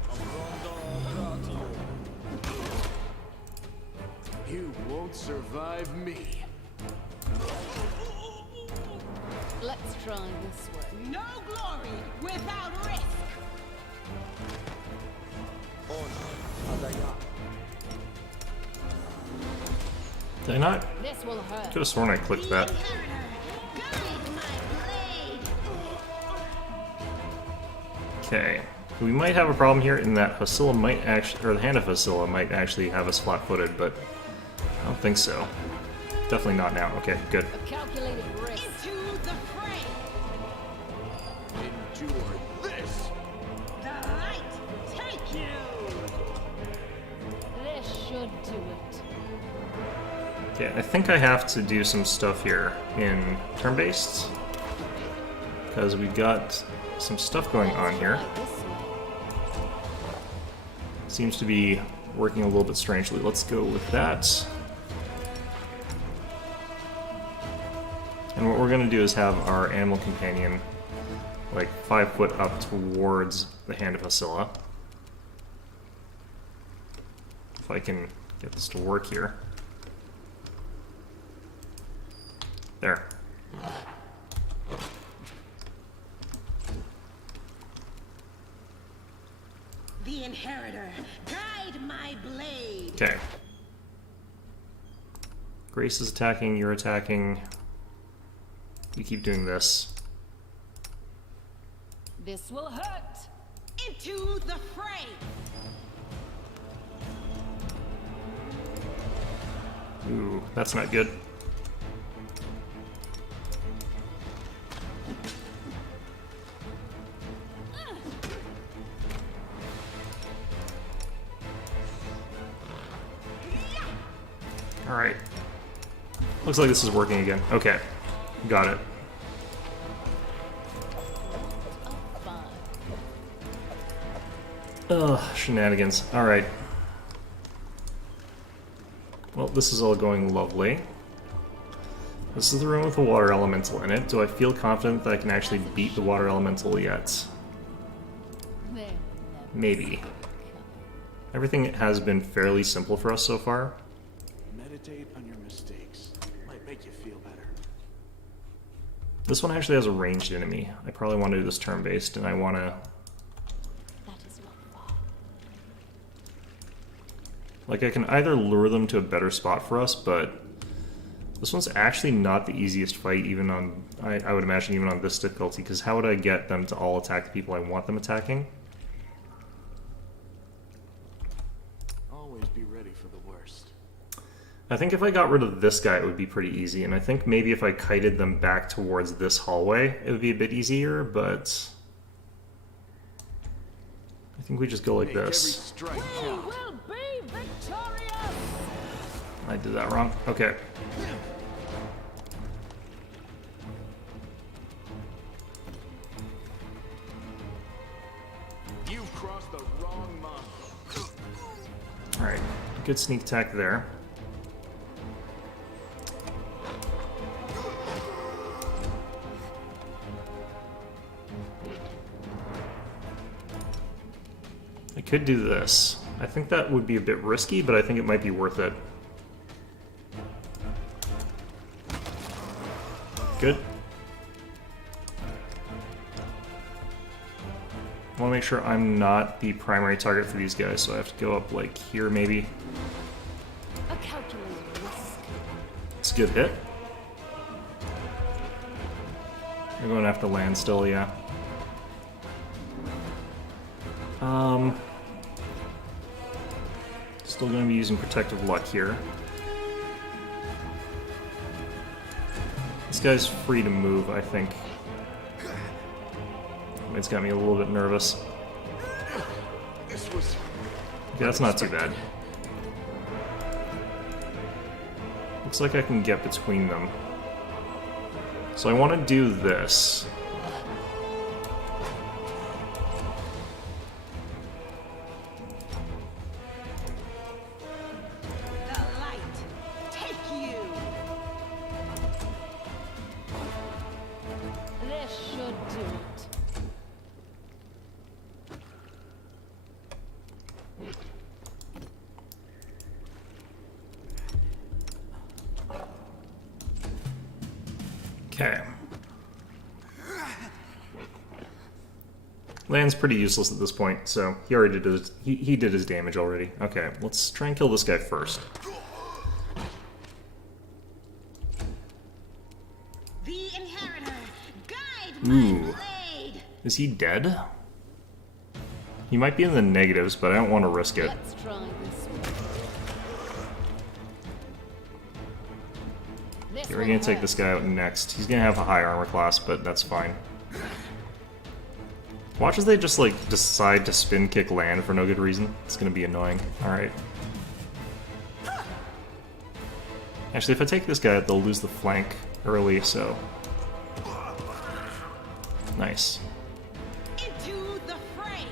You won't survive me. Let's try this way. No glory without risk. I not? This will hurt. Could have sworn I clicked that. Okay. We might have a problem here in that Hosilla might actually, or the hand of Hosilla might actually have us flat-footed, but I don't think so. Definitely not now. Okay, good. A calculated risk. Into the fray. Endure this. The light take you. This should do it. Okay, I think I have to do some stuff here in turn-based, because we got some stuff going on here. Try this way. Seems to be working a little bit strangely. Let's go with that. And what we're going to do is have our animal companion like 5 foot up towards the hand of Hosilla. If I can get this to work here. There. The inheritor, guide my blade. Okay. Grace is attacking, you're attacking. You keep doing this. This will hurt. Into the fray. Ooh, that's not good. Alright. Looks like this is working again. Okay. Got it. Ugh, shenanigans. Alright. Well, this is all going lovely. This is the room with the water elemental in it. Do I feel confident that I can actually beat the water elemental yet? There. Maybe. Everything has been fairly simple for us so far. Meditate on your mistakes. Might make you feel better. This one actually has a ranged enemy. I probably want to do this turn-based, and I want to... That is not far. Like, I can either lure them to a better spot for us, but this one's actually not the easiest fight, even on... I would imagine even on this difficulty, because how would I get them to all attack the people I want them attacking? Always be ready for the worst. I think if I got rid of this guy, it would be pretty easy, and I think maybe if I kited them back towards this hallway, it would be a bit easier, but... I think we just go like Make every this. strike count. Will be victorious. I did that wrong. Okay. You've crossed the wrong mongrel. Alright. Good sneak attack there. I could do this. I think that would be a bit risky, but I think it might be worth it. Good. I want to make sure I'm not the primary target for these guys, so I have to go up like here maybe. A calculated risk. It's a good hit. I'm going to have to land still, yeah. Still going to be using Protective Luck here. This guy's free to move, I think. It's got me a little bit nervous. This was Okay, that's not too bad. Looks like I can get between them. So I want to do this. The light take you. This should do it. Okay. Land's pretty useless at this point, so he already did his, he did his damage already. Okay, let's try and kill this guy first. Ooh. Is he dead? He might be in the negatives, but I don't want to risk it. Let's try this one. This Okay, we're one gonna take hurts. this guy out next. He's gonna have a high armor class, but that's fine. Watch as they just, like, decide to spin kick land for no good reason. It's gonna be annoying. Alright. Actually, if I take this guy out, they'll lose the flank early, so... Nice. Into the fray.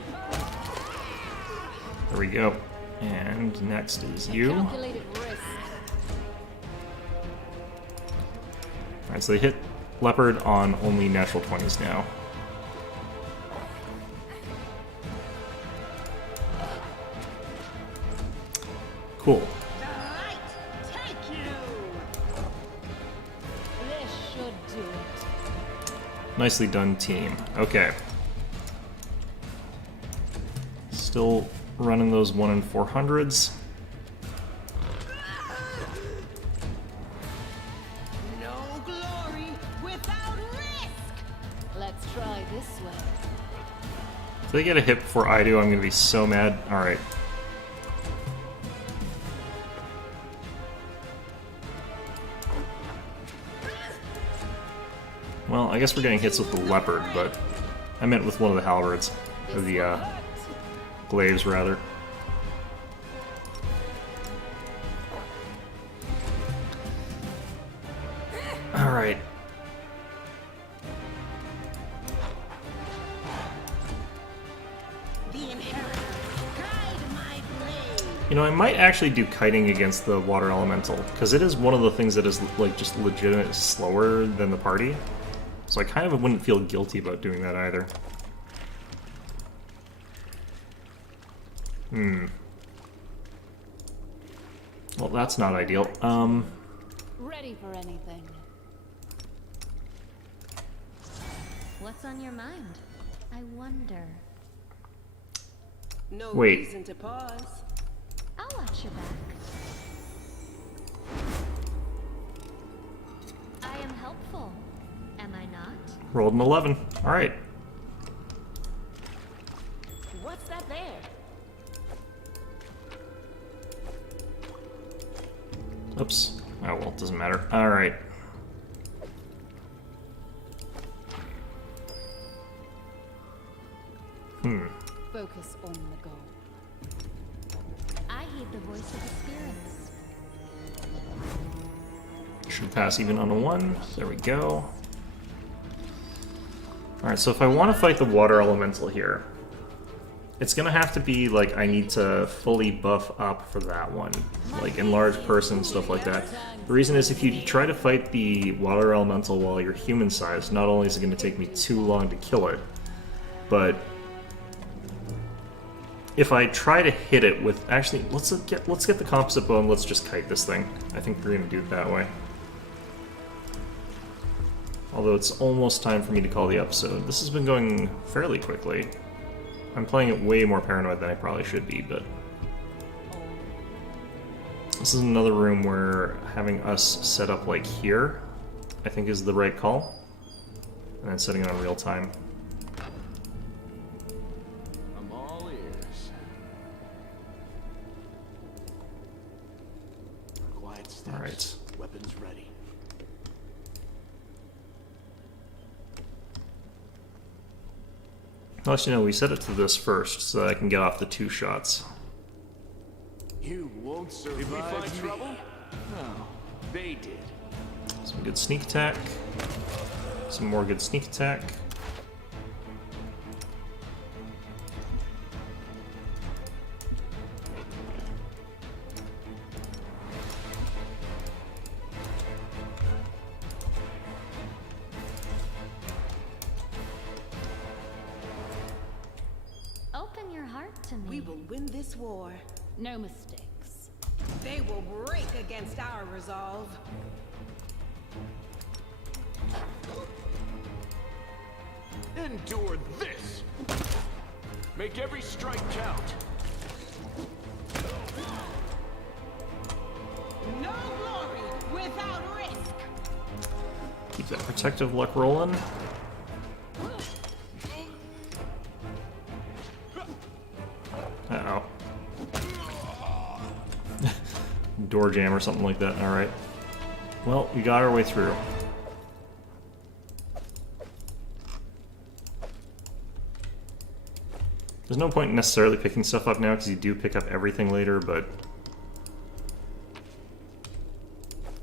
There we go. And next is you. Calculated risk. Alright, so they hit Leopard on only natural 20s now. Cool. This should do it. Nicely done, team. Okay. Still running those 1 in 400s. No glory without risk. Let's try this way. If they get a hit before I do, I'm gonna be so mad. Alright. Well, I guess we're getting hits with the Leopard, but I meant with one of the halberds. Or the, glaives, rather. Alright. The inheritor, guide my blade. You know, I might actually do kiting against the water elemental, because it is one of the things that is, like, just legitimately slower than the party. So I kind of wouldn't feel guilty about doing that either. Well, that's not ideal. Ready for anything. What's on your mind? I wonder. No Wait. reason to pause. I'll watch your back. I am helpful. Am I not? Rolled an 11. Alright. What's that there? Oops. Oh well, it doesn't matter. Alright. Focus on the goal. I heed the voice of the spirits. Should pass even on a 1. There we go. Alright, so if I want to fight the water elemental here, it's gonna have to be like I need to fully buff up for that one. Like enlarge person, stuff like that. The reason is if you try to fight the water elemental while you're human sized, not only is it gonna take me too long to kill it, but if I try to hit it with actually let's get the composite bow and let's just kite this thing. I think we're gonna do it that way. Although it's almost time for me to call the episode. This has been going fairly quickly. I'm playing it way more paranoid than I probably should be, but... This is another room where having us set up like here, I think is the right call. And then setting it on real time. I'm all ears. Quiet steps. Alright. Weapons ready. Well, actually, no, we set it to this first, so that I can get off the 2 shots. You won't survive. Did we find trouble? No, they did. Some good sneak attack. Some more good sneak attack. Open your heart to me. We will win this war. No mistakes. They will break against our resolve. Endure this. Make every strike count. No glory without risk. Keep that protective luck rolling. door jam or something like that. Alright. Well, we got our way through. There's no point in necessarily picking stuff up now because you do pick up everything later, but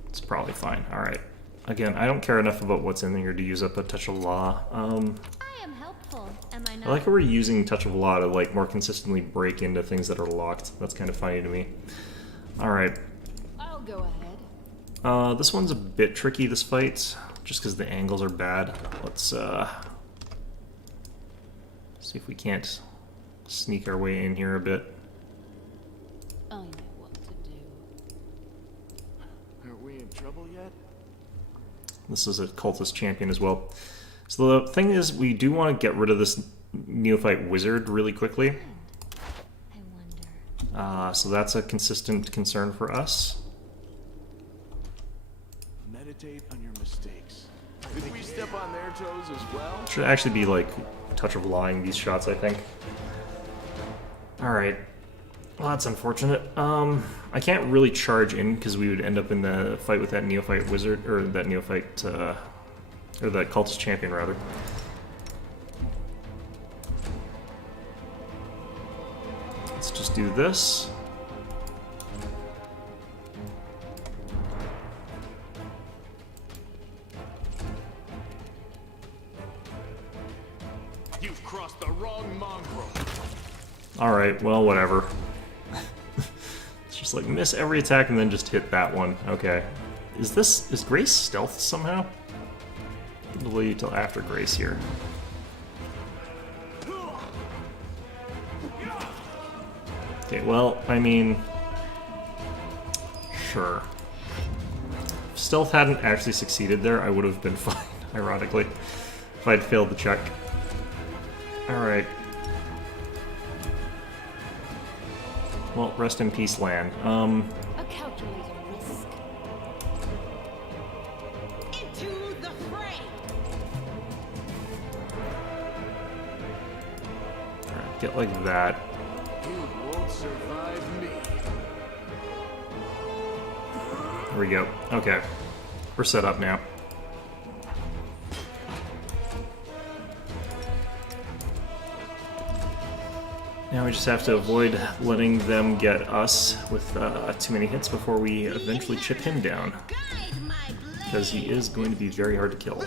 it's probably fine. Alright. Again, I don't care enough about what's in there to use up a touch of law. I am helpful, am I not? I like how we're using touch of law to like more consistently break into things that are locked. That's kind of funny to me. Alright. I'll go ahead. This one's a bit tricky, this fight, just because the angles are bad. Let's see if we can't sneak our way in here a bit. I know what to do. Are we in trouble yet? This is a cultist champion as well. So the thing is, we do want to get rid of this neophyte wizard really quickly. I wonder. So that's a consistent concern for us. Meditate on your mistakes. Did we step on their toes as well? Should actually be like touch of lying these shots, I think. Alright. Well, that's unfortunate. I can't really charge in because we would end up in the fight with that neophyte wizard, or that neophyte, or that cultist champion, rather. Let's just do this. You've crossed the wrong mongrel. Alright, well, whatever. It's just like miss every attack and then just hit that one. Okay. Is Grace stealth somehow? We'll wait till after Grace here. Okay, well, I mean... Sure. If stealth hadn't actually succeeded there, I would have been fine, ironically. If I'd failed the check. Alright. Well, rest in peace, Lan. A calculated risk. Into the fray! Alright, get like that. You won't survive me. There we go. Okay. We're set up now. Now we just have to avoid letting them get us with too many hits before we eventually chip him down. Because he is going to be very hard to kill.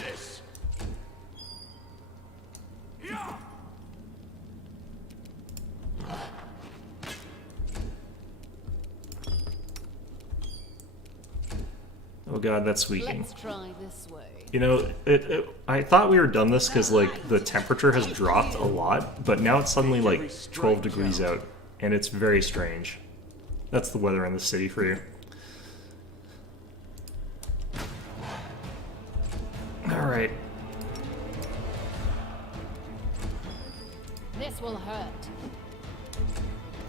Oh god, that's squeaking. Let's try this way. You know, I thought we were done this because, like, the temperature has dropped a lot, but now it's suddenly, like, 12 degrees out, and it's very strange. That's the weather in the city for you. Alright. This will hurt.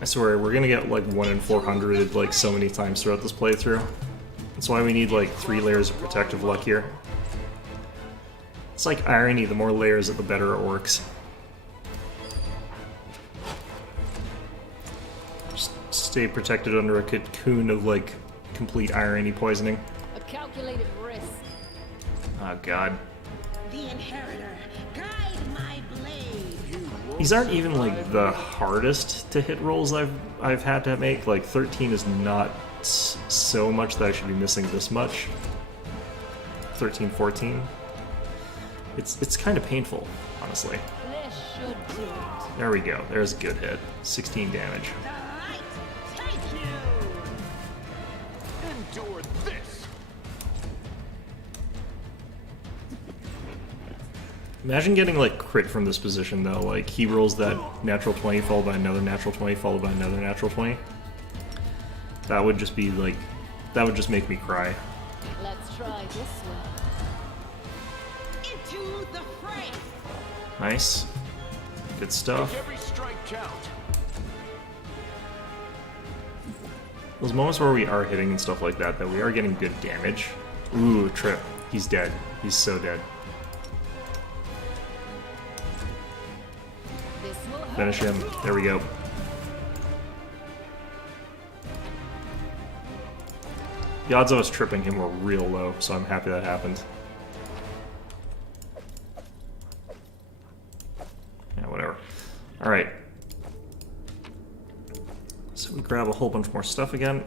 I swear, we're gonna get, like, 1 in 400, like, so many times throughout this playthrough. That's why we need, like, 3 layers of protective luck here. It's like irony, the more layers, the better it works. Just stay protected under a cocoon of, like, complete irony poisoning. A calculated risk. Oh god. The Inheritor, guide my blade! These aren't even, like, the hardest to hit rolls I've had to make. Like, 13 is not so much that I should be missing this much. 13, 14. It's kind of painful, honestly. This should do it. There we go. There's a good hit. 16 damage. Endure this. Imagine getting, like, crit from this position, though. Like, he rolls that natural 20 followed by another natural 20 followed by another natural 20. That would just be, like... That would just make me cry. Let's try this way. Into the fray! Nice. Good stuff. Make every strike count. Those moments where we are hitting and stuff like that, we are getting good damage. Ooh, trip. He's dead. He's so dead. This will hurt. Finish him. There we go. The odds of us tripping him were real low, so I'm happy that happened. Yeah, whatever. Alright. So we grab a whole bunch more stuff again.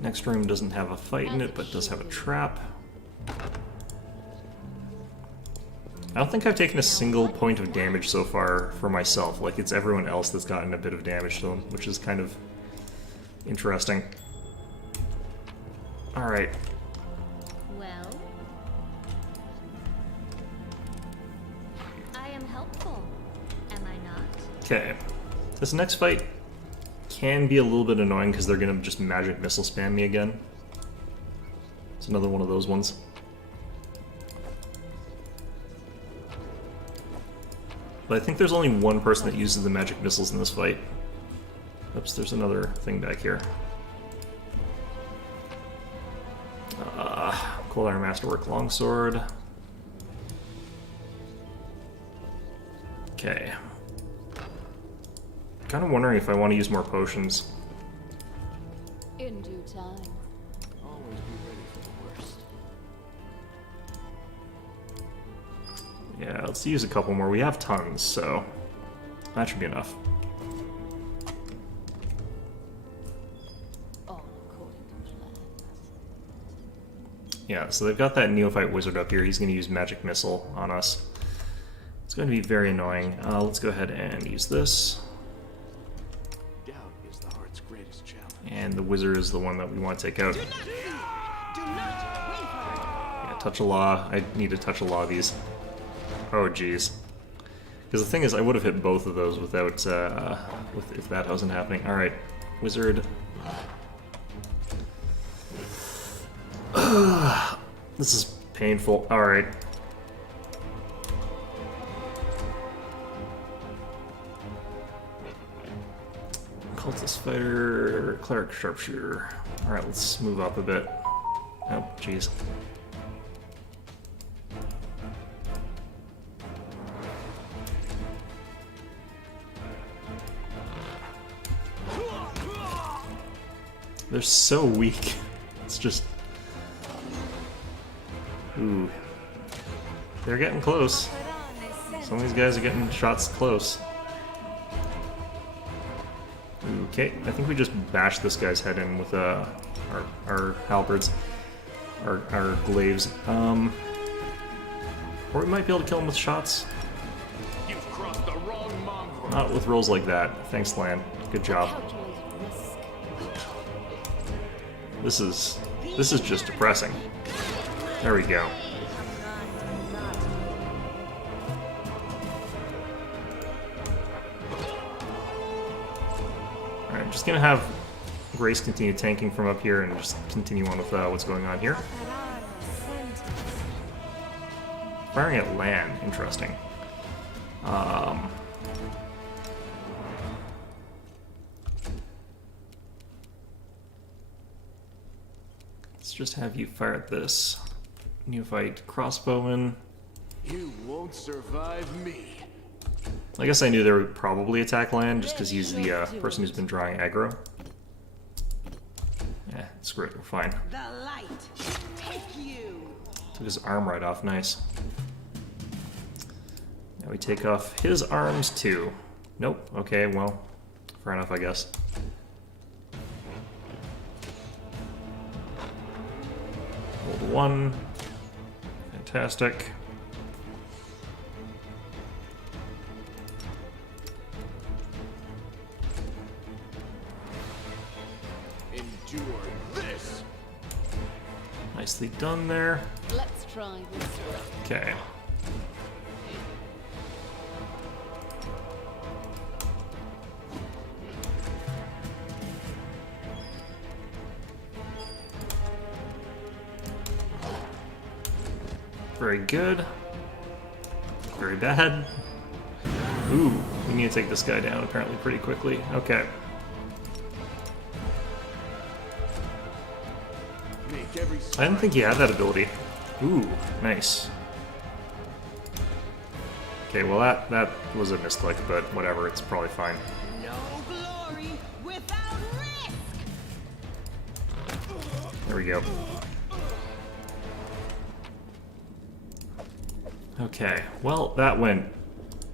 Next room doesn't have a fight in it, but does have a trap. I don't think I've taken a single point of damage so far for myself. Like, it's everyone else that's gotten a bit of damage to them, which is kind of interesting. Alright. Well, I am helpful, am I not? Okay. This next fight can be a little bit annoying because they're going to just magic missile spam me again. It's another one of those ones. But I think there's only one person that uses the magic missiles in this fight. Oops, there's another thing back here. Cold Iron Masterwork Longsword. Okay. Kind of wondering if I want to use more potions. In due time. Always be ready for the worst. Yeah, let's use a couple more. We have tons, so that should be enough. All according to plan. Yeah, so they've got that Neophyte Wizard up here. He's going to use Magic Missile on us. It's going to be very annoying. Let's go ahead and use this. Doubt is the heart's greatest challenge. And the Wizard is the one that we want to take out. Yeah, touch a law. I need to touch a law of these. Oh, jeez. Because the thing is, I would have hit both of those without, if that wasn't happening. Alright, Wizard. This is painful. Alright. Cultist Fighter, Cleric Sharpshooter. Alright, let's move up a bit. Oh, jeez. They're so weak. It's just... Ooh. They're getting close. Some of these guys are getting shots close. Okay, I think we just bashed this guy's head in with our halberds. Our glaives. Or we might be able to kill him with shots. You've crossed the wrong mongrel. Not with rolls like that. Thanks, Lan. Good job. This is just depressing. There we go. Alright, just gonna have Grace continue tanking from up here and just continue on with what's going on here. Firing at land, interesting. Let's just have you fire at this Neophyte Crossbowman. You won't survive me. I guess I knew they would probably attack land just because he's the person who's been drawing aggro. Yeah, screw it, we're fine. The light, take you. Took his arm right off, nice. Now we take off his arms too. Nope, okay, well, fair enough, I guess. Hold one. Fantastic. Endure this. Nicely done there. Let's try this one. Okay. Very good. Very bad. Ooh, we need to take this guy down apparently pretty quickly. Okay. Make every I didn't think he had that ability. Ooh, nice. Okay, well that was a misclick, but whatever, it's probably fine. No glory without risk. There we go. Okay, well, that went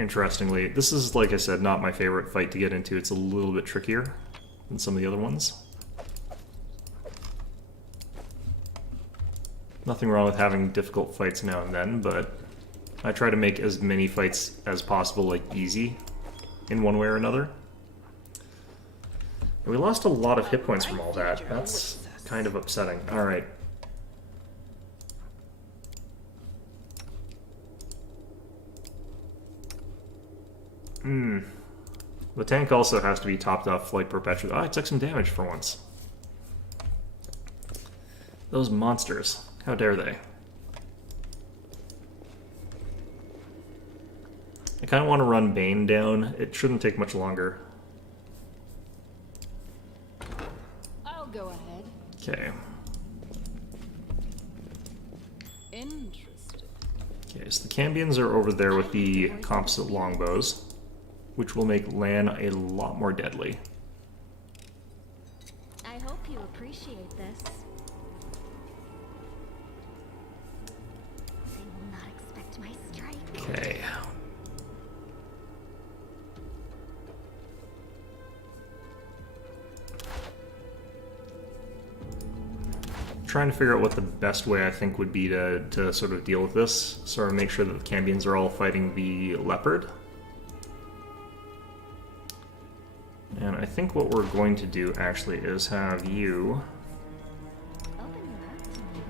interestingly. This is, like I said, not my favorite fight to get into. It's a little bit trickier than some of the other ones. Nothing wrong with having difficult fights now and then, but I try to make as many fights as possible, like, easy in one way or another. And we lost a lot of hit points from all that. That's kind of upsetting. Alright. The tank also has to be topped off like perpetually. Oh, I took some damage for once. Those monsters. How dare they? I kind of want to run Bane down. It shouldn't take much longer. I'll go ahead. Okay. Interesting. Okay, so the Cambions are over there with the Composite Longbows, which will make Lan a lot more deadly. I hope you appreciate this. They will not expect my strike. Okay. Trying to figure out what the best way I think would be to sort of deal with this. Sort of make sure that the Cambions are all fighting the Leopard. And I think what we're going to do actually is have you... Open your heart to me.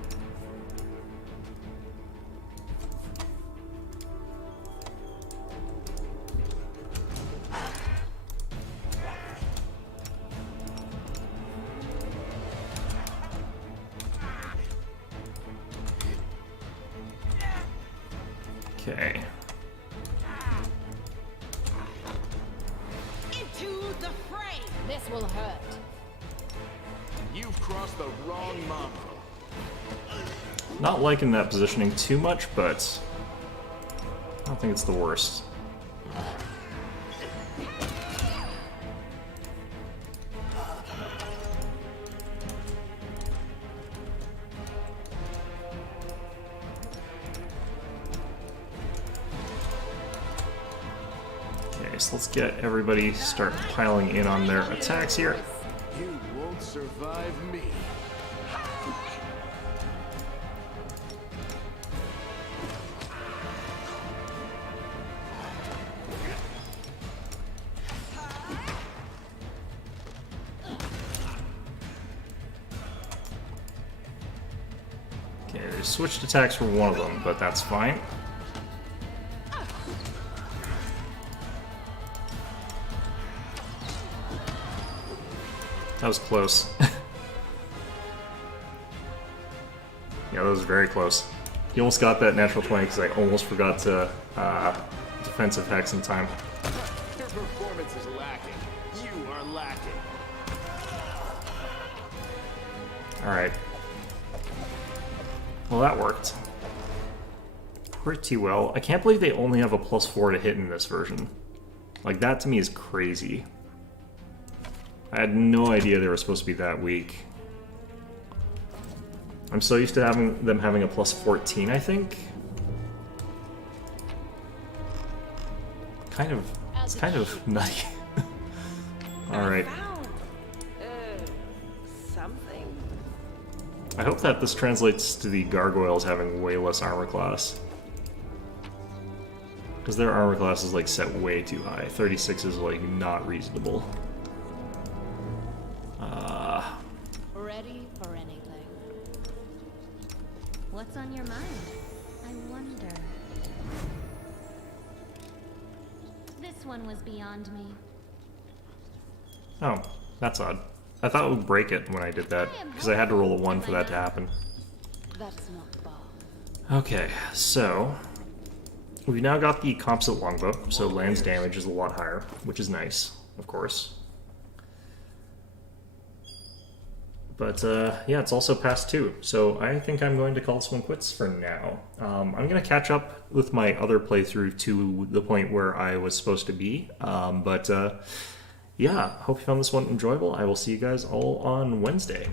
Okay. Into the fray! This will hurt. You've crossed the wrong mongrel. Not liking that positioning too much, but I don't think it's the worst. Okay, so let's get everybody start piling in on their attacks here. You won't survive me. Okay, they switched attacks for one of them, but that's fine. That was close. Yeah, that was very close. He almost got that natural 20 because I almost forgot to defensive hex in time. Your performance is lacking. You are lacking. Alright. Well, that worked pretty well. I can't believe they only have a +4 to hit in this version. Like, that to me is crazy. I had no idea they were supposed to be that weak. I'm so used to having them having a +14, I think. It's kind of nutty. Alright. Something. I hope that this translates to the gargoyles having way less armor class. Because their armor class is like set way too high. 36 is like not reasonable. Ready for anything. What's on your mind? I wonder. This one was beyond me. Oh, that's odd. I thought it would break it when I did that, because I had to roll a 1 for that to happen. That's not far. Okay, so we've now got the Composite Longboat, so Lan's damage is a lot higher, which is nice, of course. But yeah, it's also past 2, so I think I'm going to call this one quits for now. I'm going to catch up with my other playthrough to the point where I was supposed to be, but yeah, hope you found this one enjoyable. I will see you guys all on Wednesday.